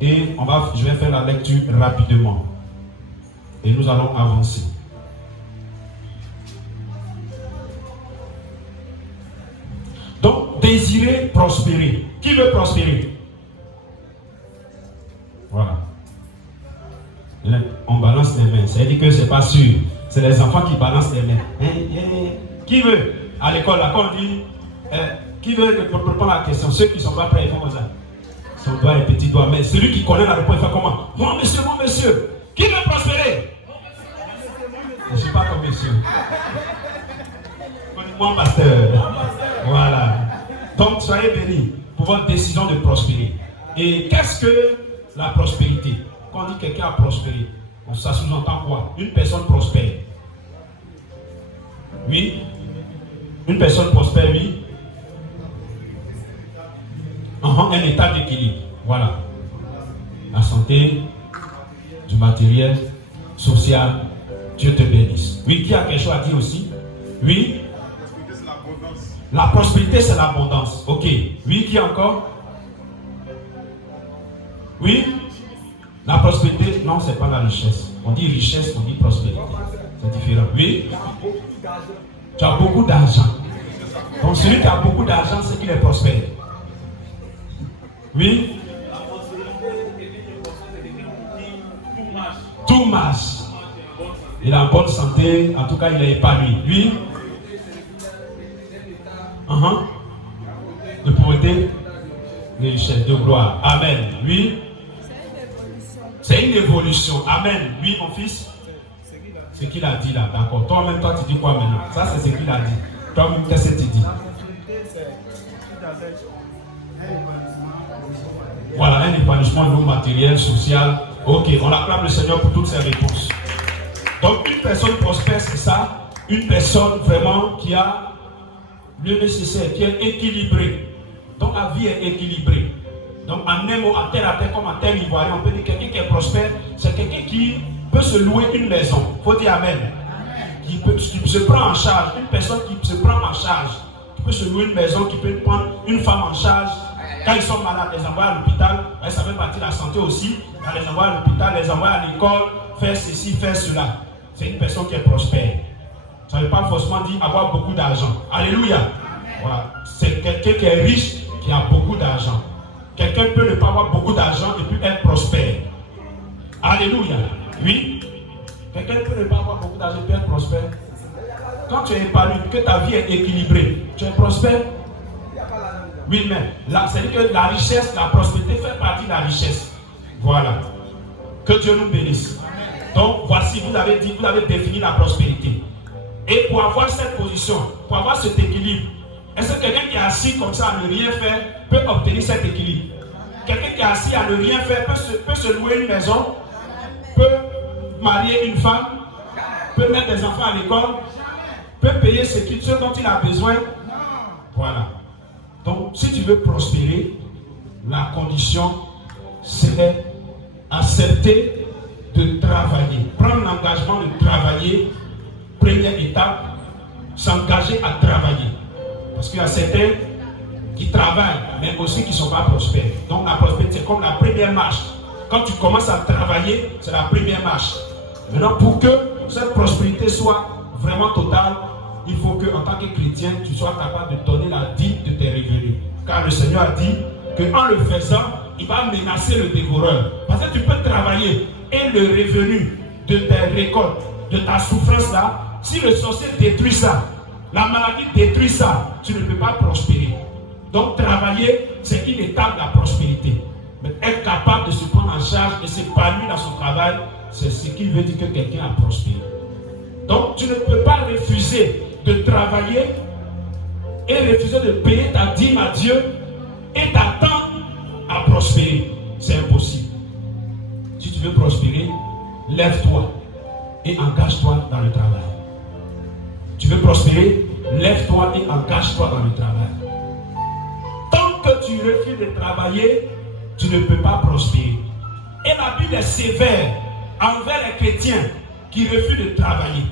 Et je vais faire la lecture rapidement. Et nous allons avancer. Donc, désirer prospérer. Qui veut prospérer? Voilà. On balance les mains. Ça veut dire que c'est pas sûr. C'est les enfants qui balancent les mains. Qui veut? À l'école, là, quand on dit, qui veut répondre à la question? Ceux qui ne sont pas prêts, ils font comme ça. Son doigt et petit doigt. Mais celui qui connaît la réponse, il fait comment? Moi, monsieur. Qui veut prospérer? Je ne suis pas comme monsieur. Moi, pasteur. Voilà. Donc, soyez bénis pour votre décision de prospérer. Et qu'est-ce que la prospérité? Quand on dit quelqu'un a prospéré, ça sous-entend quoi? Une personne prospère. Oui. Une personne prospère, oui. Un état d'équilibre. Voilà. La santé, du matériel, social. Dieu te bénisse. Oui, qui a quelque chose à dire aussi? Oui. La prospérité, c'est l'abondance. Ok. Oui, qui encore? Oui. La prospérité, non, c'est pas la richesse. On dit richesse, on dit prospérité. C'est différent. Oui. Tu as beaucoup d'argent. Donc celui qui a beaucoup d'argent, c'est qu'il est prospère. Oui. Tout marche. Il a en bonne santé, en tout cas il est épanoui. Oui. De pauvreté, de richesse, de gloire. Amen. Oui. C'est une évolution. Amen. Oui, mon fils. C'est ce qu'il a dit là. D'accord. Toi-même, toi, tu dis quoi maintenant? Ça, c'est ce qu'il a dit. Toi-même, qu'est-ce que tu dis? Voilà, un épanouissement non matériel, social. Ok, on acclame le Seigneur pour toutes ces réponses. Donc, une personne prospère, c'est ça. Une personne vraiment qui a le nécessaire, qui est équilibrée. Donc, la vie est équilibrée. Donc, en un mot, à terre, comme en terre ivoirien, on peut dire quelqu'un qui est prospère, c'est quelqu'un qui peut se louer une maison. Il faut dire Amen. Qui se prend en charge. Une personne qui se prend en charge. Qui peut se louer une maison, qui peut prendre une femme en charge. Quand ils sont malades, les envoyer à l'hôpital. Ça fait partie de la santé aussi. Quand les envoyer à l'hôpital, les envoyer à l'école, faire ceci, faire cela. C'est une personne qui est prospère. Ça ne veut pas forcément dire avoir beaucoup d'argent. Alléluia. Voilà. C'est quelqu'un qui est riche, qui a beaucoup d'argent. Quelqu'un peut ne pas avoir beaucoup d'argent et puis être prospère. Alléluia. Oui. Quelqu'un peut ne pas avoir beaucoup d'argent et puis être prospère. Quand tu es épanoui, que ta vie est équilibrée, tu es prospère. Oui, mais c'est-à-dire que la richesse, la prospérité fait partie de la richesse. Voilà. Que Dieu nous bénisse. Donc, voici, vous avez défini la prospérité. Et pour avoir cette position, pour avoir cet équilibre, est-ce que quelqu'un qui est assis comme ça à ne rien faire peut obtenir cet équilibre? Quelqu'un qui est assis à ne rien faire peut se louer une maison, peut marier une femme, peut mettre des enfants à l'école, peut payer ce dont il a besoin. Voilà. Donc, si tu veux prospérer, la condition, c'est accepter de travailler. Prendre l'engagement de travailler. Première étape, s'engager à travailler. Parce qu'il y a certains qui travaillent, mais aussi qui ne sont pas prospères. Donc la prospérité, c'est comme la première marche. Quand tu commences à travailler, c'est la première marche. Maintenant, pour que cette prospérité soit vraiment totale, il faut que, en tant que chrétien, tu sois capable de donner la dîme de tes revenus. Car le Seigneur a dit qu'en le faisant, il va menacer le dévoreur. Parce que tu peux travailler et le revenu de tes récoltes, de ta souffrance là, si le sorcier détruit ça, la maladie détruit ça, tu ne peux pas prospérer. Donc travailler, c'est une étape de la prospérité. Mais être capable de se prendre en charge et s'épanouir dans son travail, c'est ce qui veut dire que quelqu'un a prospéré. Donc tu ne peux pas refuser de travailler et refuser de payer ta dîme à Dieu et t'attendre à prospérer. C'est impossible. Si tu veux prospérer, lève-toi et engage-toi dans le travail. Tu veux prospérer, lève-toi et engage-toi dans le travail. Tant que tu refuses de travailler, tu ne peux pas prospérer. Et la Bible est sévère envers les chrétiens qui refusent de travailler.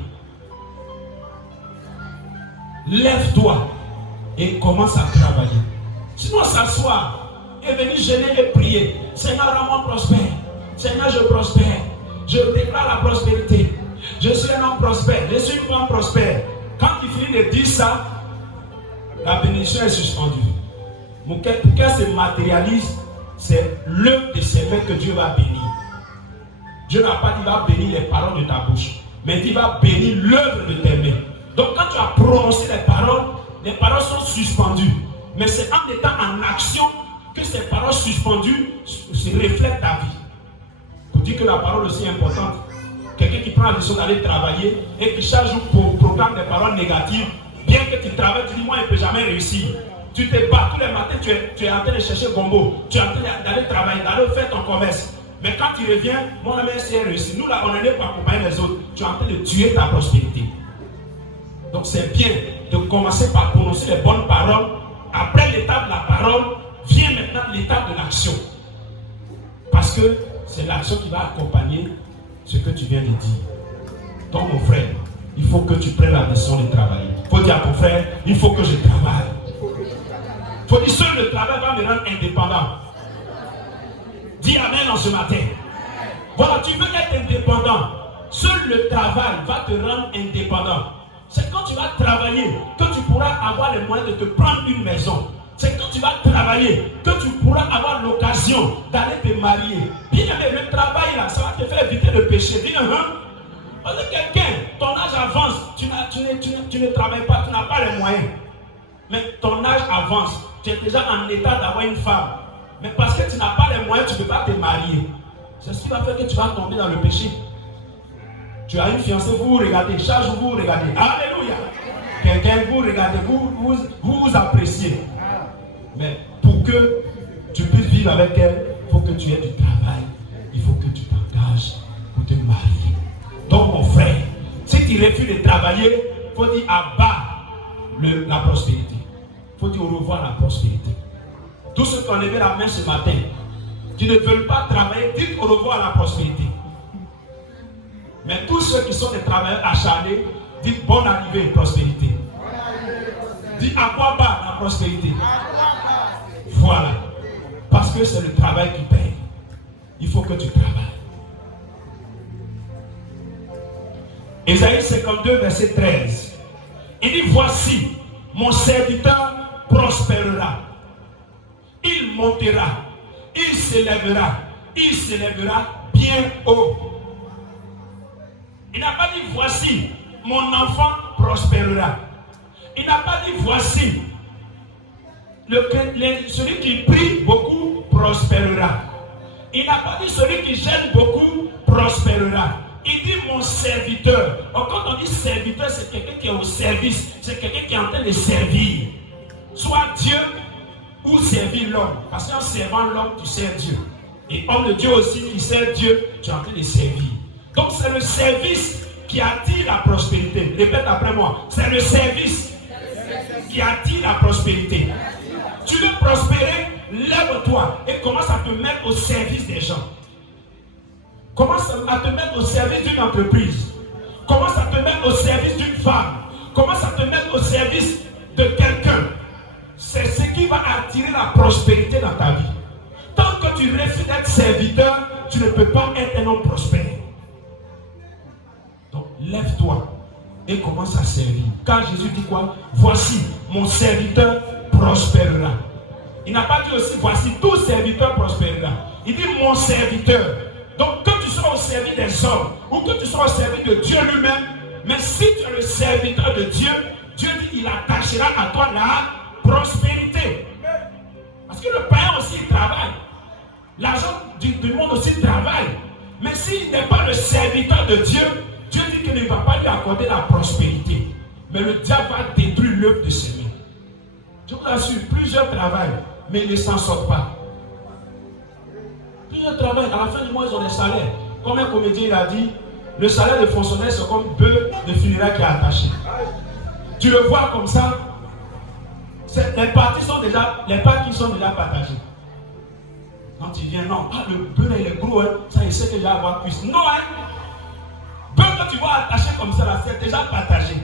Lève-toi et commence à travailler. Sinon, s'asseoir est venu gêner et prier. Seigneur, rends-moi prospère. Seigneur, je prospère. Je déclare la prospérité. Je suis un homme prospère. Je suis une femme prospère. Quand il finit de dire ça, la bénédiction est suspendue. Pour qu'elle se matérialise, c'est l'œuvre de ses mains que Dieu va bénir. Dieu n'a pas dit qu'il va bénir les paroles de ta bouche, mais il va bénir l'œuvre de tes mains. Donc quand tu as prononcé les paroles sont suspendues. Mais c'est en étant en action que ces paroles suspendues se reflètent ta vie. Pour dire que la parole aussi est importante. Quelqu'un qui prend la décision d'aller travailler et qui chaque jour proclame des paroles négatives, bien que tu travailles, tu dis moi il ne peut jamais réussir. Tu te bats tous les matins, tu es en train de chercher gombo, tu es en train d'aller travailler, d'aller faire ton commerce. Mais quand tu reviens, mon ami c'est réussi. Nous là, on n'est pas accompagner les autres. Tu es en train de tuer ta prospérité. Donc c'est bien de commencer par prononcer les bonnes paroles. Après l'étape de la parole, vient maintenant l'étape de l'action. Parce que c'est l'action qui va accompagner ce que tu viens de dire. Donc mon frère, il faut que tu prennes la décision de travailler. Il faut dire à ton frère, il faut que je travaille. Il faut dire, seul le travail va me rendre indépendant. Dis amen en ce matin. Voilà, tu veux être indépendant. Seul le travail va te rendre indépendant. C'est quand tu vas travailler que tu pourras avoir les moyens de te prendre une maison. C'est quand tu vas travailler que tu pourras avoir l'occasion d'aller te marier. Bien aimé, le travail là, ça va te faire éviter le péché. Dis parce que quelqu'un, ton âge avance, tu ne travailles pas, tu n'as pas les moyens. Mais ton âge avance, tu es déjà en état d'avoir une femme. Mais parce que tu n'as pas les moyens, tu ne peux pas te marier. C'est ce qui va faire que tu vas tomber dans le péché. Tu as une fiancée, vous vous regardez, chaque jour vous vous regardez. Alléluia. Quelqu'un, vous regardez, vous appréciez. Mais pour que tu puisses vivre avec elle, il faut que tu aies du travail. Il faut que tu t'engages pour te marier. Donc mon frère, si tu refuses de travailler, il faut dire abat la prospérité. Il faut dire au revoir à la prospérité. Tous ceux qui ont levé la main ce matin, qui ne veulent pas travailler, dites au revoir à la prospérité. Mais tous ceux qui sont des travailleurs acharnés, dites bonne arrivée, prospérité. Dites à quoi bas la prospérité. Voilà. Parce que c'est le travail qui paye. Il faut que tu travailles. Ésaïe 52, verset 13. Il dit, voici, mon serviteur prospérera. Il montera. Il s'élèvera bien haut. Il n'a pas dit, voici, mon enfant prospérera. Il n'a pas dit, voici, celui qui prie beaucoup prospérera. Il n'a pas dit, celui qui gêne beaucoup prospérera. Il dit, mon serviteur. Or, quand on dit serviteur, c'est quelqu'un qui est au service. C'est quelqu'un qui est en train de servir. Soit Dieu ou servir l'homme. Parce qu'en servant l'homme, tu sers Dieu. Et homme de Dieu aussi qui sert Dieu, tu es en train de servir. Donc c'est le service qui attire la prospérité. Répète après moi. C'est le service qui attire la prospérité. Tu veux prospérer, lève-toi et commence à te mettre au service des gens. Commence à te mettre au service d'une entreprise. Commence à te mettre au service d'une femme. Commence à te mettre au service de quelqu'un. C'est ce qui va attirer la prospérité dans ta vie. Tant que tu refuses d'être serviteur, tu ne peux pas être un homme prospère. Donc, lève-toi et commence à servir. Quand Jésus dit quoi? Voici, mon serviteur prospérera. Il n'a pas dit aussi, voici, tout serviteur prospérera. Il dit, mon serviteur. Donc, que tu sois au service des hommes ou que tu sois au service de Dieu lui-même, mais si tu es le serviteur de Dieu, Dieu dit, il attachera à toi la prospérité. Parce que le païen aussi, il travaille. L'argent du monde aussi travaille. Mais s'il n'est pas le serviteur de Dieu, Dieu dit qu'il ne va pas lui accorder la prospérité. Mais le diable va détruire l'œuvre de ses mains. Je vous assure, plusieurs travaillent, mais ils ne s'en sortent pas. Plusieurs travaillent, à la fin du mois, ils ont des salaires. Comme un comédien il a dit, le salaire de fonctionnaire, c'est comme bœuf de funérailles qui est attaché. Tu le vois comme ça, les parties sont déjà partagées. Quand tu viens, non, le bœuf il est gros, hein, ça il sait que j'ai avoir cuisse. Non, hein, bœuf que tu vas attacher comme ça, là, c'est déjà partagé.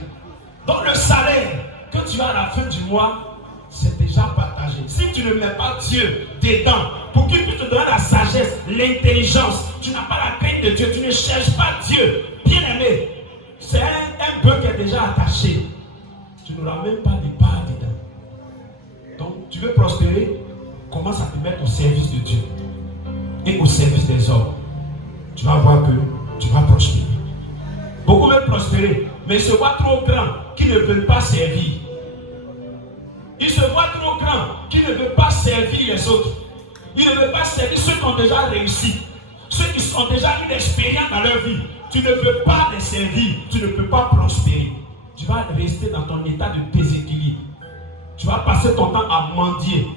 Donc le salaire que tu as à la fin du mois, c'est déjà partagé. Si tu ne mets pas Dieu dedans, pour qu'il puisse te donner la sagesse, l'intelligence, tu n'as pas la crainte de Dieu, tu ne cherches pas Dieu. Bien aimé, c'est un bœuf qui est déjà attaché. Tu n'auras même pas de part dedans. Donc, tu veux prospérer, commence à te mettre au service de Dieu et au service des hommes. Tu vas voir que tu vas prospérer. Beaucoup veulent prospérer, mais ils se voient trop grands qui ne veulent pas servir. Ils se voient trop grands qui ne veulent pas servir les autres. Ils ne veulent pas servir ceux qui ont déjà réussi, ceux qui ont déjà eu l'expérience dans leur vie. Tu ne veux pas les servir, tu ne peux pas prospérer. Tu vas rester dans ton état de déséquilibre. Tu vas passer ton temps à mendier.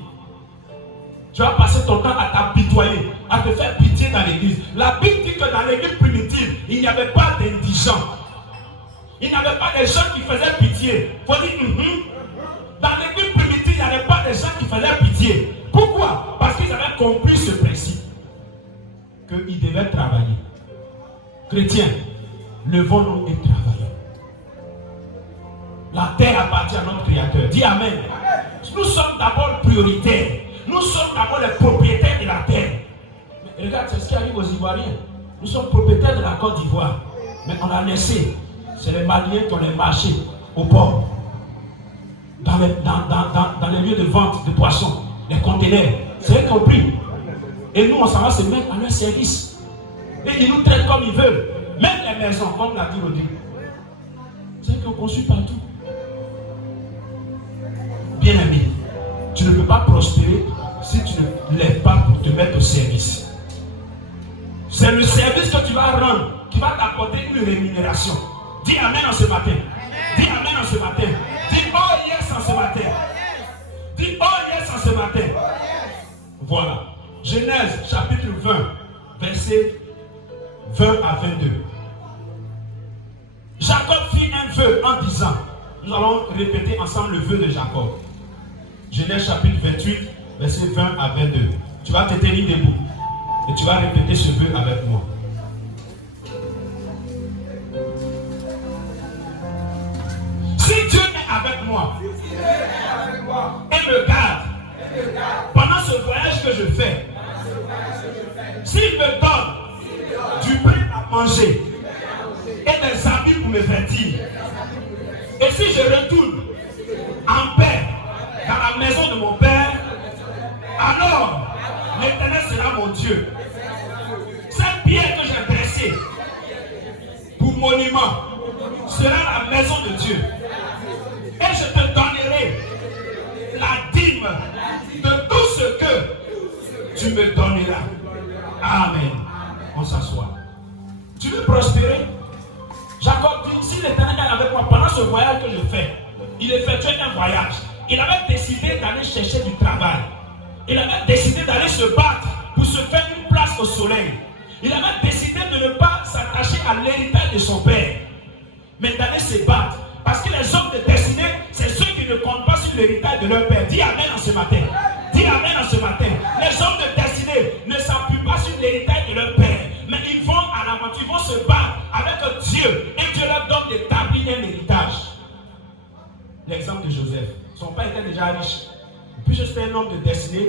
Tu vas passer ton temps à t'apitoyer, à te faire pitié dans l'église. La Bible dit que dans l'église primitive, il n'y avait pas d'indigents. Il n'y avait pas des gens qui faisaient pitié. Il faut dire, dans l'église primitive, il n'y avait pas des gens qui faisaient pitié. Pourquoi? Parce qu'ils avaient compris ce principe. Qu'ils devaient travailler. Chrétiens, levons-nous et travaillons. La terre appartient à notre Créateur. Dis Amen. Nous sommes d'abord prioritaires. Nous sommes d'abord les propriétaires de la terre. Mais regarde, c'est ce qui arrive aux Ivoiriens. Nous sommes propriétaires de la Côte d'Ivoire. Mais on a laissé. C'est les Maliens qui ont les marchés au port. Dans les lieux de vente de poissons. Les conteneurs. C'est compris. Et nous, on s'en va se mettre à leur service. Et ils nous traitent comme ils veulent. Même les maisons, comme l'a dit Rodrigue. C'est qu'on construit partout. Bien aimé, tu ne peux pas prospérer si tu ne lèves pas pour te mettre au service. C'est le service que tu vas rendre qui va t'apporter une rémunération. Dis Amen en ce matin. Dis Amen en ce matin. Dis oh yes en ce matin. Dis oh yes en ce matin. Voilà. Genèse chapitre 20, verset 20 à 22. Jacob fit un vœu en disant, nous allons répéter ensemble le vœu de Jacob. Genèse chapitre 28, verset 20 à 22. Tu vas te tenir debout et tu vas répéter ce vœu avec moi. Si Dieu est avec moi et me garde pendant ce voyage que je fais, s'il me donne du pain à manger et des habits pour me vêtir, et si je retourne en paix dans la maison de mon Père, alors l'Éternel sera mon Dieu. Cette pierre que j'ai dressée pour monument sera la maison de Dieu. Et je te donnerai la dîme de tout ce que tu me donneras. Amen. On s'assoit. Tu veux prospérer? Jacob dit, si l'Éternel est avec moi pendant ce voyage que je fais, il effectuait un voyage. Il avait décidé d'aller chercher du travail. Il avait décidé d'aller se battre pour se faire une place au soleil. Il avait décidé de ne pas s'attacher à l'héritage de son père, mais d'aller se battre. Parce que les hommes de destinée, c'est ceux qui ne comptent pas sur l'héritage de leur père. Dis Amen en ce matin. Dis Amen en ce matin. Les hommes de destinée ne s'appuient pas sur l'héritage de leur père, mais ils vont à l'aventure, ils vont se battre avec Dieu. Et Dieu leur donne d'établir un héritage. L'exemple de Joseph. Son père était déjà riche. Puis c'était un homme de destinée.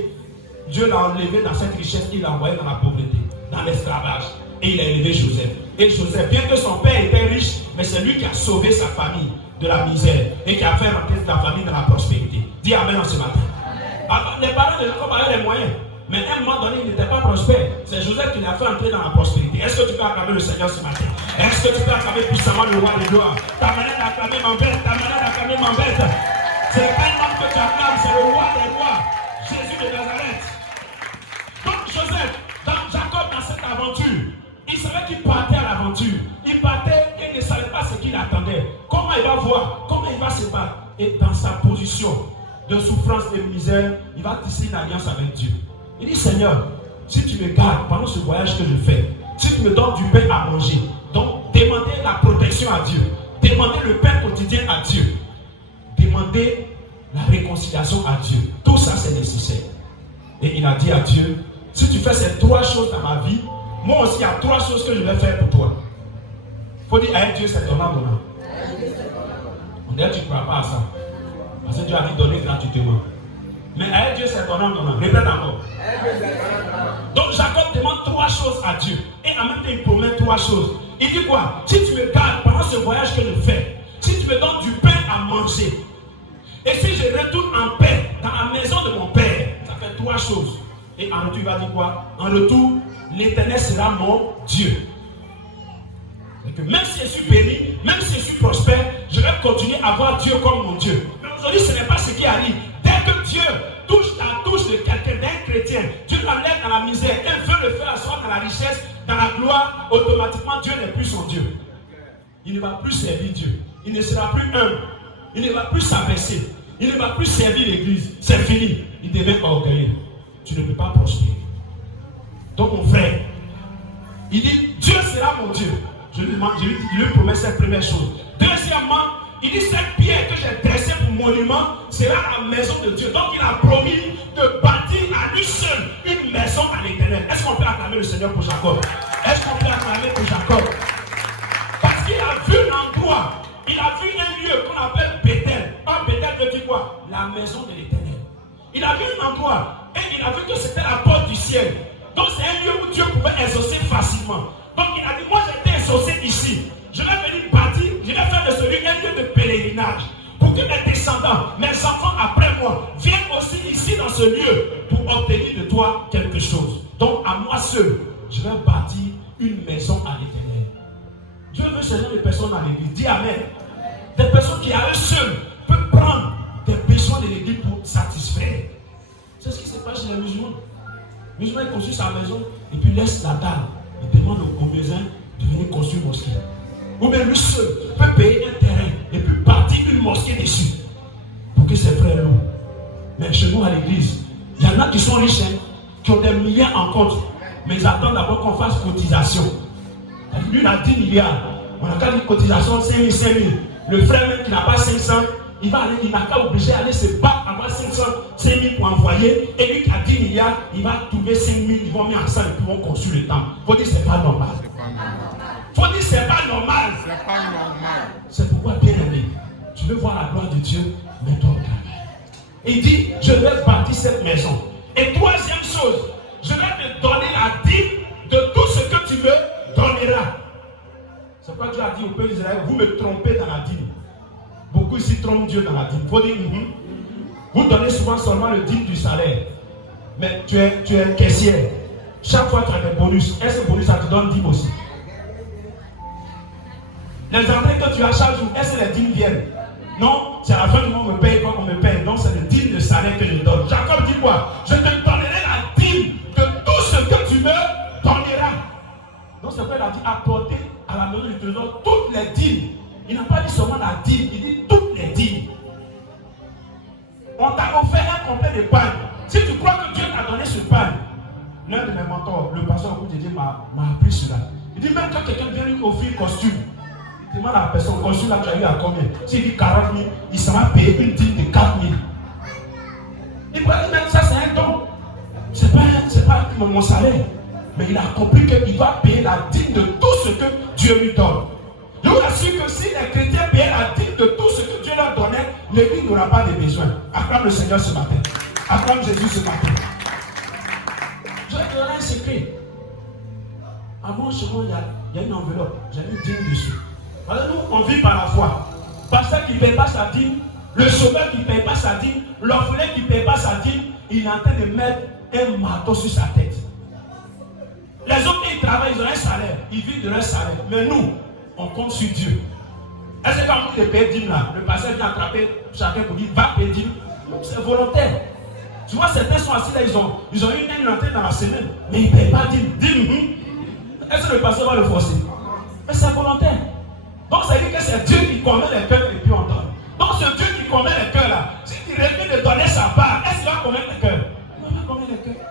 Dieu l'a enlevé dans cette richesse, il l'a envoyé dans la pauvreté, dans l'esclavage. Et il a élevé Joseph. Et Joseph, bien que son père était riche, mais c'est lui qui a sauvé sa famille de la misère et qui a fait rentrer sa famille dans la prospérité. Dis Amen en ce matin. Alors, les parents de Jacob avaient les moyens, mais à un moment donné, il n'était pas prospère. C'est Joseph qui l'a fait entrer dans la prospérité. Est-ce que tu peux acclamer le Seigneur ce matin? Est-ce que tu peux acclamer puissamment le roi de gloire? Ta manière d'acclamer m'embête, ta manière d'acclamer m'embête. C'est pas un homme que tu acclames, c'est le roi des rois, Jésus de Nazareth. Donc Joseph, Jacob dans cette aventure, il savait qu'il partait à l'aventure. Il partait et il ne savait pas ce qu'il attendait. Comment il va voir, comment il va se battre. Et dans sa position de souffrance et de misère, il va tisser une alliance avec Dieu. Il dit, Seigneur, si tu me gardes pendant ce voyage que je fais, si tu me donnes du pain à manger, donc demandez la protection à Dieu, demandez le pain quotidien à Dieu, demandez la réconciliation à Dieu. Tout ça c'est nécessaire. Et il a dit à Dieu, si tu fais ces trois choses dans ma vie, moi aussi il y a trois choses que je vais faire pour toi. Il faut dire à Dieu c'est donnant. On dit tu ne crois pas à ça. Parce que Dieu a dit donner gratuitement. Mais avec Dieu, c'est donnant. Répète encore. Donc Jacob demande 3 choses à Dieu. Et en même temps, il promet 3 choses. Il dit quoi? Si tu me gardes pendant ce voyage que je fais, si tu me donnes du pain à manger, et si je retourne en paix dans la maison de mon père, ça fait 3 choses. Et en retour, il va dire quoi? En retour, l'Éternel sera mon Dieu. Que même si je suis béni, même si je suis prospère, je vais continuer à voir Dieu comme mon Dieu. Mais aujourd'hui, ce n'est pas ce qui arrive. Dès que Dieu touche la touche de quelqu'un, d'un chrétien, Dieu l'enlève dans la misère et veut le faire asseoir dans la richesse, dans la gloire, automatiquement Dieu n'est plus son Dieu. Il ne va plus servir Dieu. Il ne sera plus humble. Il ne va plus s'abaisser. Il ne va plus servir l'église. C'est fini. Il devient orgueilleux. Tu ne peux pas prospérer. Donc mon frère, il dit, Dieu sera mon Dieu. Je lui demande, il lui promet cette première chose. Deuxièmement, il dit, cette pierre que j'ai dressée pour monument sera la maison de Dieu. Donc il a promis de bâtir à lui seul une maison à l'Éternel. Est-ce qu'on peut acclamer le Seigneur pour Jacob? Est-ce qu'on peut acclamer pour Jacob? Parce qu'il a vu l'endroit, il a vu un lieu qu'on appelle Bethel. Bethel veut dire quoi? La maison de l'Éternel. Il a vu un endroit et il a vu que c'était la porte du ciel. Donc c'est un lieu où Dieu pouvait exaucer facilement. Donc il a dit, moi j'ai été exaucé ici. Je vais venir bâtir, je vais faire de celui un lieu de pèlerinage. Pour que mes descendants, mes enfants après moi, viennent aussi ici dans ce lieu pour obtenir de toi quelque chose. Donc à moi seul, je vais bâtir une maison à l'Éternel. Dieu veut ce genre de personnes à l'église. Dis Amen. Des personnes qui à eux seuls peuvent prendre des besoins de l'église pour satisfaire. C'est ce qui se passe chez les musulmans. Le musulman construit sa maison et puis laisse la dalle. Il demande aux voisins de venir construire une mosquée. Ou bien lui seul peut payer un terrain et puis bâtir une mosquée dessus pour que ses frères louent. Mais chez nous à l'église, il y en a qui sont riches, qui ont des milliards en compte, mais ils attendent d'abord qu'on fasse cotisation. Lui, il a 10 milliards. On a qu'à dire cotisation 5 000, 5 000. Le frère même qui n'a pas 500, il n'a qu'à obligé d'aller se battre, avoir 500, 5 000 pour envoyer. Et lui qui a 10 milliards, il va trouver 5 000, ils vont mettre ensemble et puis ils vont construire le temple. Il faut dire que ce n'est pas normal. Il faut dire que ce n'est pas normal. C'est pas normal. C'est pourquoi, bien aimé, tu veux voir la gloire de Dieu, mets-toi au travail. Il dit, je vais bâtir cette maison. Et troisième chose, je vais te donner la dîme de tout ce que tu me donneras. C'est pourquoi Dieu a dit au peuple d'Israël, vous me trompez dans la dîme. Beaucoup ici trompent Dieu dans la dîme. Il faut dire, vous donnez souvent seulement le dîme du salaire. Mais tu es caissière. Chaque fois tu as des bonus. Est-ce que bonus ça te donne dîme aussi? Les entrées que tu as chaque jour, est-ce que les dîmes viennent? Non, c'est à la fin du mois on me paye quand on me paye. Donc c'est le dîme de salaire que je donne. Jacob dit quoi? Je te donnerai la dîme de tout ce que tu me donneras. Donc c'est pourquoi il a dit apporter à la maison du trésor toutes les dîmes. Il n'a pas dit seulement la dîme, il dit toutes les dîmes. On t'a offert un complet de pain. Si tu crois que Dieu t'a donné ce pain, l'un de mes mentors, le pasteur au bout de Dieu m'a appris cela. Il dit même quand quelqu'un vient lui offrir un costume, il demande à la personne, le costume là tu as eu à combien? S'il dit 40 000, il sera payé une dîme de 4 000. Il peut dire même ça c'est un don. C'est pas mon salaire. Mais il a compris qu'il va payer la dîme de tout ce que Dieu lui donne. Je vous assure que si les chrétiens payaient la dîme de tout ce que Dieu leur donnait, l'église n'aura pas de besoin. Acclame le Seigneur ce matin. Acclame Jésus ce matin. Je vais te donner un secret. Avant, chez moi, il y a une enveloppe. J'ai mis dîme dessus. Alors nous, on vit par la foi. Pasteur qui ne paye pas sa dîme, le sauveur qui ne paye pas sa dîme, l'orphelin qui ne paye pas sa dîme, il est en train de mettre un marteau sur sa tête. Les autres, ils travaillent, ils ont un salaire. Ils vivent de leur salaire. Mais nous, on compte sur Dieu. Est-ce que quand vous les payez dîme là, le pasteur vient attraper chacun pour dire va payer dîme? C'est volontaire. Tu vois, certains sont assis là, ils ont eu une entrée dans la semaine, mais ils ne payent pas dîme. Est-ce que le pasteur va le forcer? Mais c'est volontaire. Donc ça veut dire que c'est Dieu qui convainc les cœurs et puis on donne. Donc ce Dieu qui convainc les cœurs là, si tu refais de donner sa part, est-ce qu'il va convaincre les cœurs? Il va convaincre les cœurs.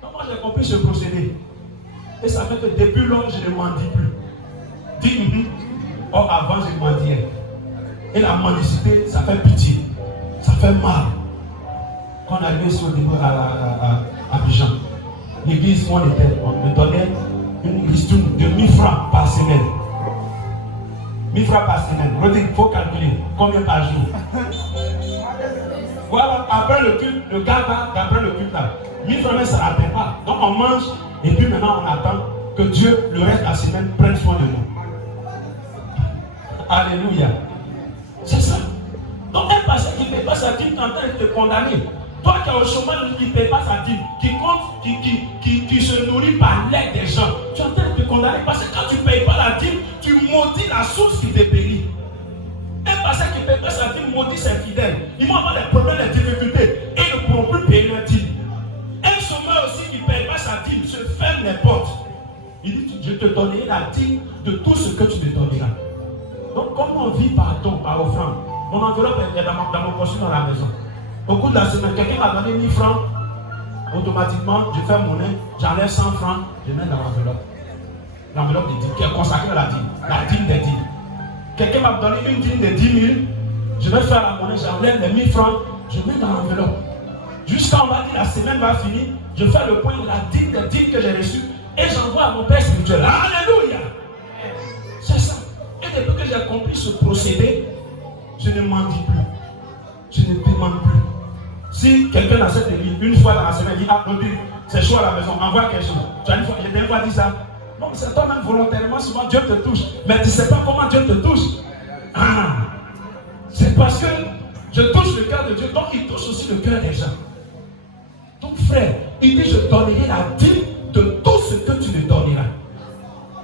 Donc moi j'ai compris ce procédé. Et ça fait que depuis lors, je ne mendie plus. Dis, or avant, je mendiais. Et la mendicité, ça fait pitié. Ça fait mal. Quand on arrivait sur le niveau à Abidjan, l'église où on était, on me donnait une ristourne de 1000 francs par semaine. 1000 francs par semaine. Il faut calculer combien par jour. Voilà, après le culte, le gars va, après le culte là, 1000 francs, ça ne l'atteint pas. Donc on mange, et puis maintenant on attend que Dieu, le reste de la semaine, prenne soin de nous. Alléluia. C'est ça. Donc un pasteur qui ne paye pas sa dîme, tu es en train de te condamner. Toi qui es au chômage, qui ne paye pas sa dîme, qui compte, qui se nourrit par l'aide des gens, tu es en train de te condamner. Parce que quand tu ne payes pas la dîme, tu maudis la source qui te bénit. Un pasteur qui ne paye pas sa dîme maudit ses fidèles. Ils vont avoir des problèmes, des difficultés et ils ne pourront plus payer leur dîme. Un chômeur aussi qui ne paye pas sa dîme se ferme les portes. Il dit, je te donnerai la dîme de tout ce que tu me donneras. Donc, comment on vit par don, par offrande? Mon enveloppe est dans mon poche dans la maison. Au cours de la semaine, quelqu'un m'a donné 1000 francs. Automatiquement, je fais monnaie, j'enlève 100 francs, je mets dans l'enveloppe. L'enveloppe des dîmes, qui est consacrée à la dîme des dîmes. Quelqu'un m'a donné une dîme de 10 000, je vais faire la monnaie, j'enlève les 1000 francs, je mets dans l'enveloppe. Jusqu'à on va dire la semaine va finir, je fais le point de la dîme des dîmes que j'ai reçue et j'envoie à mon Père spirituel. Alléluia! C'est ça. Et depuis que j'ai compris ce procédé, je ne mendie plus. Je ne demande plus. Si quelqu'un dans cette église, une fois dans la semaine, dit, ah, c'est chaud à la maison, envoie quelque chose. Tu as une fois, j'ai une fois dit ça. Non, c'est toi-même volontairement, souvent Dieu te touche. Mais tu ne sais pas comment Dieu te touche. Ah, c'est parce que je touche le cœur de Dieu, donc il touche aussi le cœur des gens. Donc frère, il dit, je donnerai la dîme de tout ce que tu me donneras.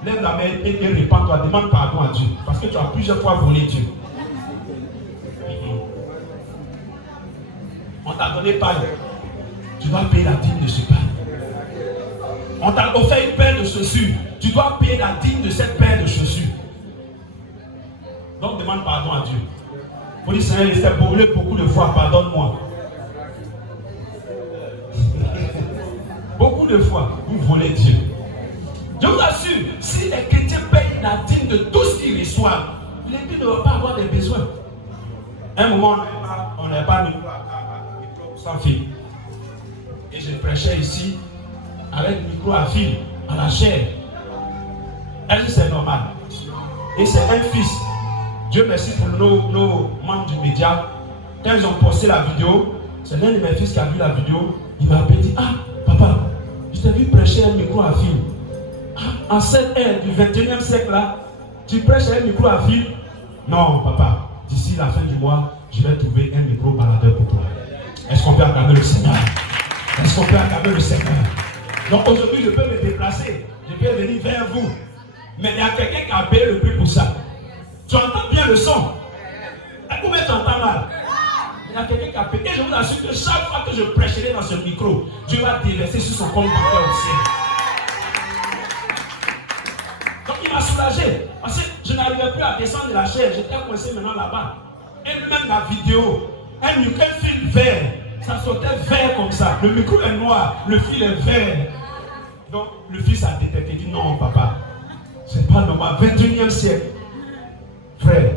Lève la main et répands-toi, demande pardon à Dieu. Parce que tu as plusieurs fois volé Dieu. On t'a donné pain. Tu dois payer la dîme de ce pain. On t'a offert une paire de chaussures. Tu dois payer la dîme de cette paire de chaussures. Donc demande pardon à Dieu. Il faut dire, Seigneur, il s'est brûlé beaucoup de fois, pardonne-moi. Beaucoup de fois, vous volez Dieu. Je vous assure, si les chrétiens payent la dîme de tout ce qu'ils reçoivent, l'Église ne va pas avoir des besoins. Un moment, on n'est pas nous sans fil. Et je prêchais ici avec le micro à fil, à la chair. Elle dit c'est normal. Et c'est un fils. Dieu merci pour nos membres du média. Quand ils ont posté la vidéo, c'est l'un de mes fils qui a vu la vidéo. Il m'a appelé et dit, ah papa, je t'ai vu prêcher un micro à fil. En cette ère du 21e siècle là, tu prêches un micro à fil? Non papa, d'ici la fin du mois, je vais trouver un micro baladeur pour toi. Est-ce qu'on peut acclamer le Seigneur? Est-ce qu'on peut acclamer le Seigneur? Donc aujourd'hui je peux me déplacer, je peux venir vers vous. Mais il y a quelqu'un qui a payé le prix pour ça. Tu entends bien le son? Et combien tu entends mal? Il y a quelqu'un qui a payé. Et je vous assure que chaque fois que je prêcherai dans ce micro, Dieu va déverser sur son compte bancaire au ciel. Donc il m'a soulagé. Parce que je n'arrivais plus à descendre de la chaise. J'étais coincé maintenant là-bas. Et même la vidéo, un fil vert, ça sortait vert comme ça. Le micro est noir, le fil est vert. Donc le fils a détecté, il dit non papa, c'est pas normal. 21e siècle. Frère,